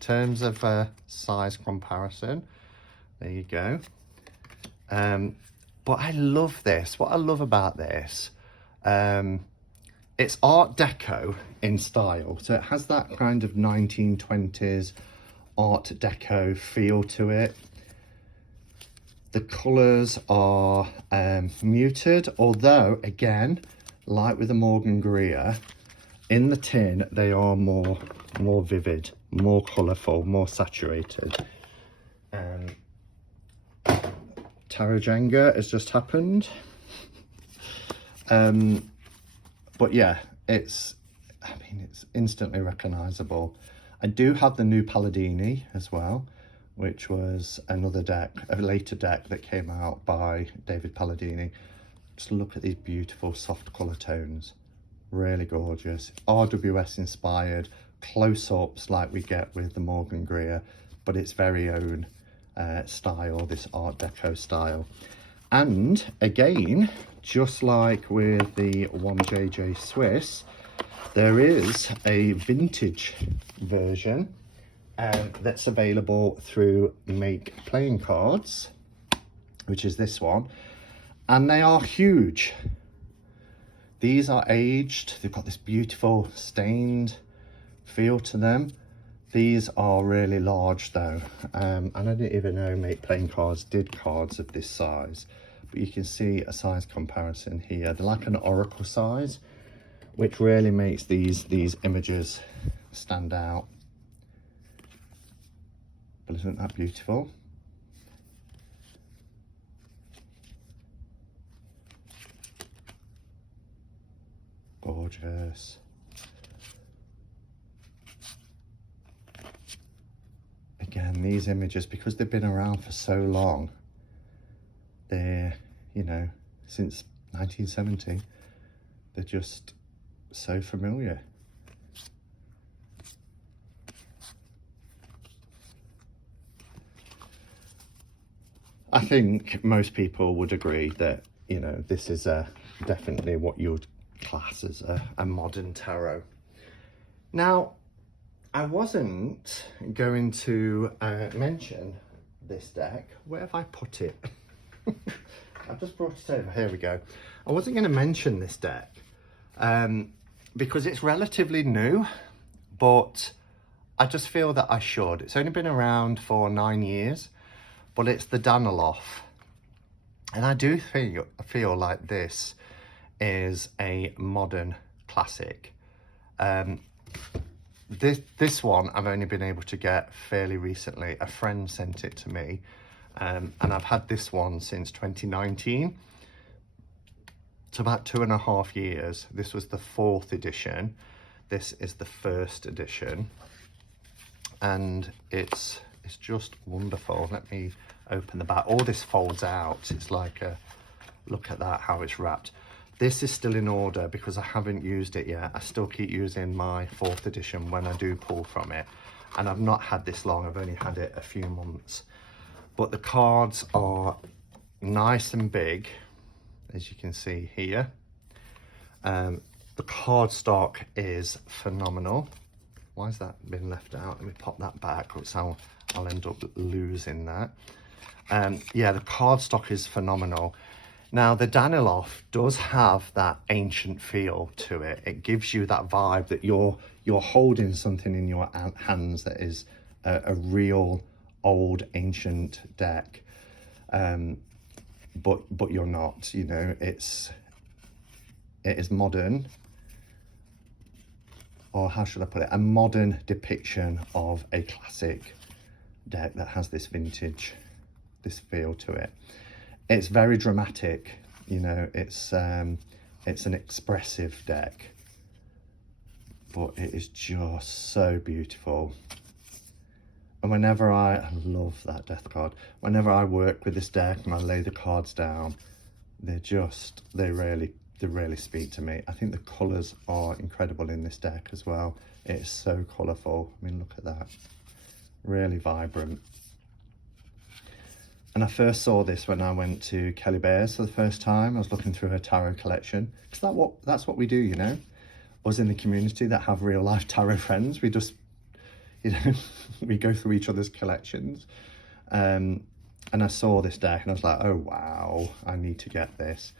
Terms of size comparison, there you go. But I love this. What I love about this, it's Art Deco in style. So it has that kind of 1920s Art Deco feel to it. The colours are muted, although, again, like with the Morganria, in the tin, they are more vivid, more colourful, more saturated. Tarot Jenga has just happened. But yeah, it's instantly recognisable. I do have the new Palladini as well, which was another deck, a later deck that came out by David Palladini. Just look at these beautiful soft colour tones. Really gorgeous. RWS inspired, close-ups like we get with the Morganria, but its very own style, this Art Deco style. And again, just like with the 1JJ Swiss, there is a vintage version that's available through Make Playing Cards, which is this one, and they are huge. These are aged, they've got this beautiful stained feel to them. These are really large though, and I didn't even know Make Playing Cards did cards of this size, but you can see a size comparison here. They're like an oracle size, which really makes these images stand out. But isn't that beautiful? Gorgeous. Again, these images, because they've been around for so long, they're, you know, since 1970, they're just so familiar. I think most people would agree that, you know, this is definitely what you would class as a modern tarot. Now, I wasn't going to mention this deck. Where have I put it? I've just brought it over. Here we go. I wasn't going to mention this deck because it's relatively new, but I just feel that I should. It's only been around for 9 years, but it's the Daniloff. And I do feel like this is a modern classic. This one I've only been able to get fairly recently. A friend sent it to me, and I've had this one since 2019. It's about 2.5 years. This was the 4th edition. This is the 1st edition, and it's just wonderful. Let me open the back. All this folds out. It's like a, look at that, how it's wrapped. This is still in order because I haven't used it yet. I still keep using my 4th edition when I do pull from it. And I've not had this long, I've only had it a few months. But the cards are nice and big, as you can see here. The card stock is phenomenal. Why has that been left out? Let me pop that back, or I'll end up losing that. Yeah, the card stock is phenomenal. Now, the Daniloff does have that ancient feel to it. It gives you that vibe that you're holding something in your hands that is a real old ancient deck, but you're not. You know, it is modern, or how should I put it? A modern depiction of a classic deck that has this vintage, this feel to it. It's very dramatic, you know, it's an expressive deck, but it is just so beautiful. And whenever I love that death card, whenever I work with this deck and I lay the cards down, they really speak to me. I think the colours are incredible in this deck as well. It's so colourful. I mean, look at that, really vibrant. And I first saw this when I went to Kelly Bear's for the first time. I was looking through her tarot collection. Because that's what we do, you know? Us in the community that have real life tarot friends, we just, you know, we go through each other's collections. And I saw this deck and I was like, oh wow, I need to get this.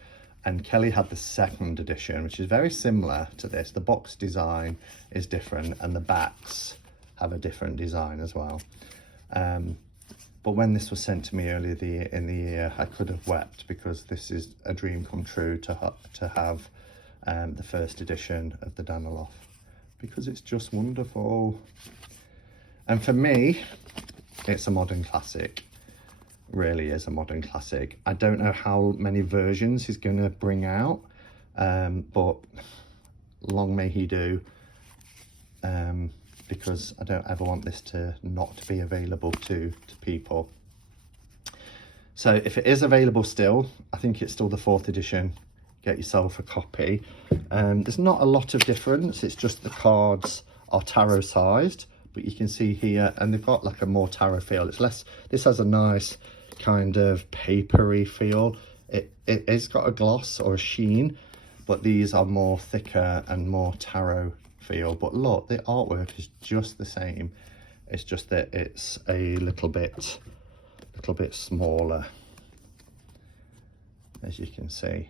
And Kelly had the second edition, which is very similar to this. The box design is different and the backs have a different design as well. But when this was sent to me earlier in the year, I could have wept, because this is a dream come true to have the first edition of the Danilov, because it's just wonderful. And for me, it's a modern classic. Really is a modern classic. I don't know how many versions he's going to bring out, but long may he do, because I don't ever want this to not be available to people. So if it is available still, I think it's still the 4th edition. Get yourself a copy. There's not a lot of difference, it's just the cards are tarot sized, but you can see here, and they've got like a more tarot feel. It's less, this has a nice kind of papery feel. It's got a gloss or a sheen, but these are more thicker and more tarot feel. But look, the artwork is just the same. It's just that it's a little bit smaller, as you can see.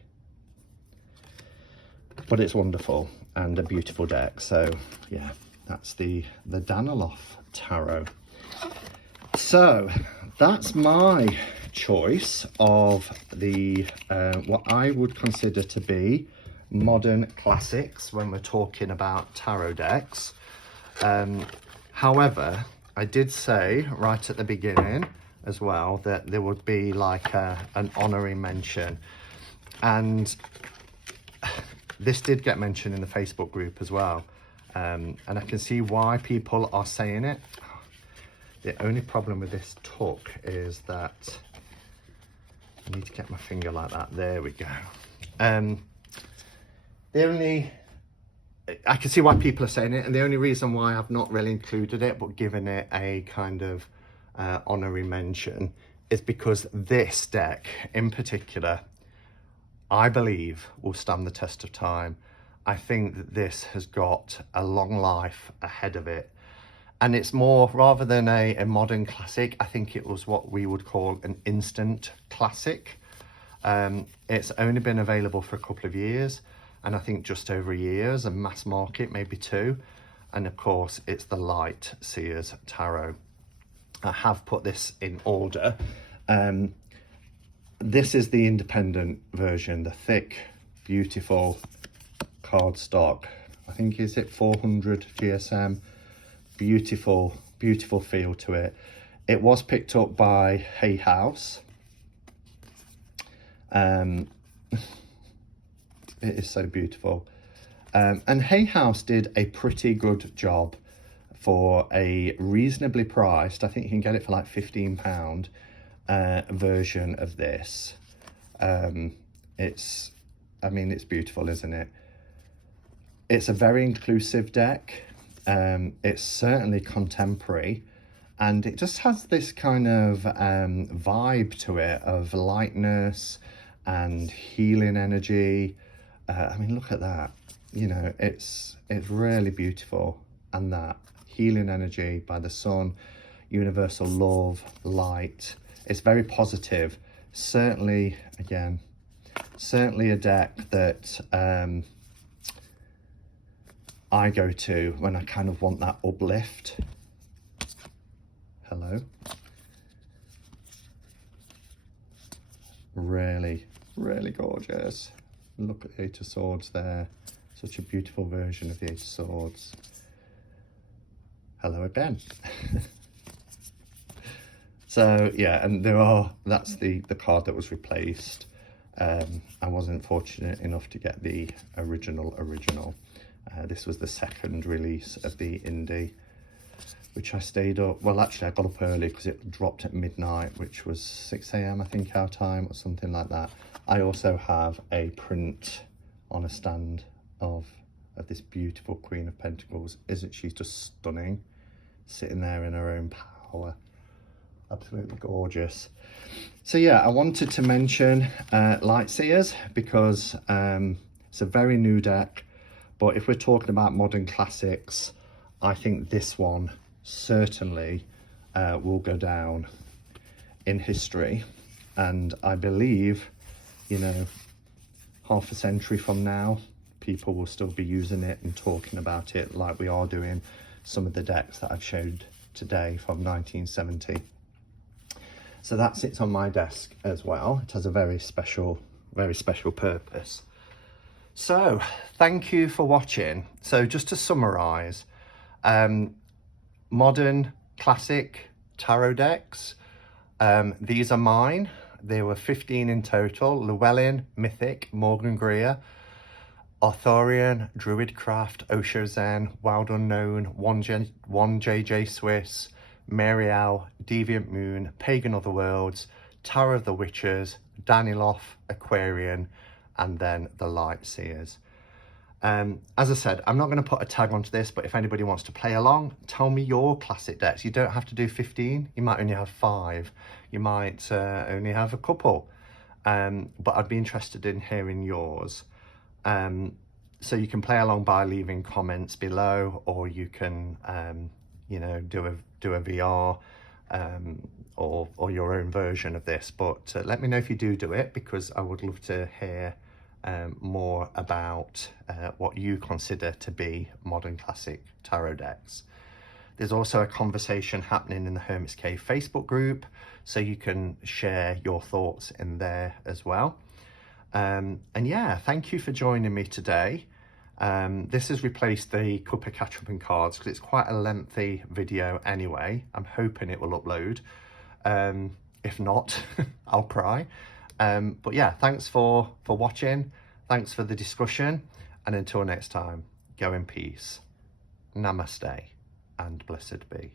But it's wonderful and a beautiful deck. So yeah, that's the Danilov Tarot. So that's my choice of the what I would consider to be modern classics when we're talking about tarot decks. However, I did say right at the beginning as well that there would be like an honorary mention, and this did get mentioned in the Facebook group as well, and I can see why people are saying it. The only problem with this tuck is that I need to get my finger like that. There we go. I can see why people are saying it, and the only reason why I've not really included it but given it a kind of honorary mention is because this deck in particular, I believe, will stand the test of time. I think that this has got a long life ahead of it, and it's more, rather than a modern classic, I think it was what we would call an instant classic. It's only been available for a couple of years, and I think just over a year as a mass market, maybe 2. And of course, it's the Light Seers Tarot. I have put this in order. This is the independent version, the thick, beautiful cardstock. I think, is it 400 GSM? Beautiful, beautiful feel to it. It was picked up by Hay House. It is so beautiful. And Hay House did a pretty good job for a reasonably priced, I think you can get it for like £15, version of this. It's beautiful, isn't it? It's a very inclusive deck. It's certainly contemporary, and it just has this kind of vibe to it of lightness and healing energy. Look at that. You know, it's really beautiful, and that healing energy by the sun, universal love, light. It's very positive. Certainly a deck that I go to when I kind of want that uplift. Hello. Really, really gorgeous. Look at the 8 of Swords there. Such a beautiful version of the 8 of Swords. Hello again. So yeah, and that's the card that was replaced. I wasn't fortunate enough to get the original. This was the second release of the indie, which I stayed up. Well, actually, I got up early because it dropped at midnight, which was 6 AM, I think, our time, or something like that. I also have a print on a stand of this beautiful Queen of Pentacles. Isn't she just stunning? Sitting there in her own power. absolutely gorgeous. So yeah, I wanted to mention Lightseers because it's a very new deck, but if we're talking about modern classics, I think this one certainly will go down in history. And I believe, you know, half a century from now, people will still be using it and talking about it like we are doing some of the decks that I've showed today from 1970. So that sits on my desk as well. It has a very special purpose. So thank you for watching. So just to summarize, modern classic tarot decks, these are mine. There were 15 in total: Llewellyn, Mythic, Morganria, Authorian, Druidcraft, Osho Zen, Wild Unknown, 1JJ Swiss, Marielle, Deviant Moon, Pagano the World, Tarot of the Witches, Daniloff, Aquarian, and then the Lightseers. As I said, I'm not going to put a tag onto this, but if anybody wants to play along, tell me your classic decks. You don't have to do 15. You might only have 5. You might only have a couple. But I'd be interested in hearing yours. So you can play along by leaving comments below, or you can, you know, do a VR or your own version of this. But let me know if you do it, because I would love to hear more about what you consider to be modern classic tarot decks. There's also a conversation happening in the Hermit's Cave Facebook group, so you can share your thoughts in there as well. And yeah, thank you for joining me today. This has replaced the Cuppa catch-up cards because it's quite a lengthy video anyway. I'm hoping it will upload. If not, I'll cry. But yeah, thanks for watching. Thanks for the discussion. And until next time, go in peace. Namaste and blessed be.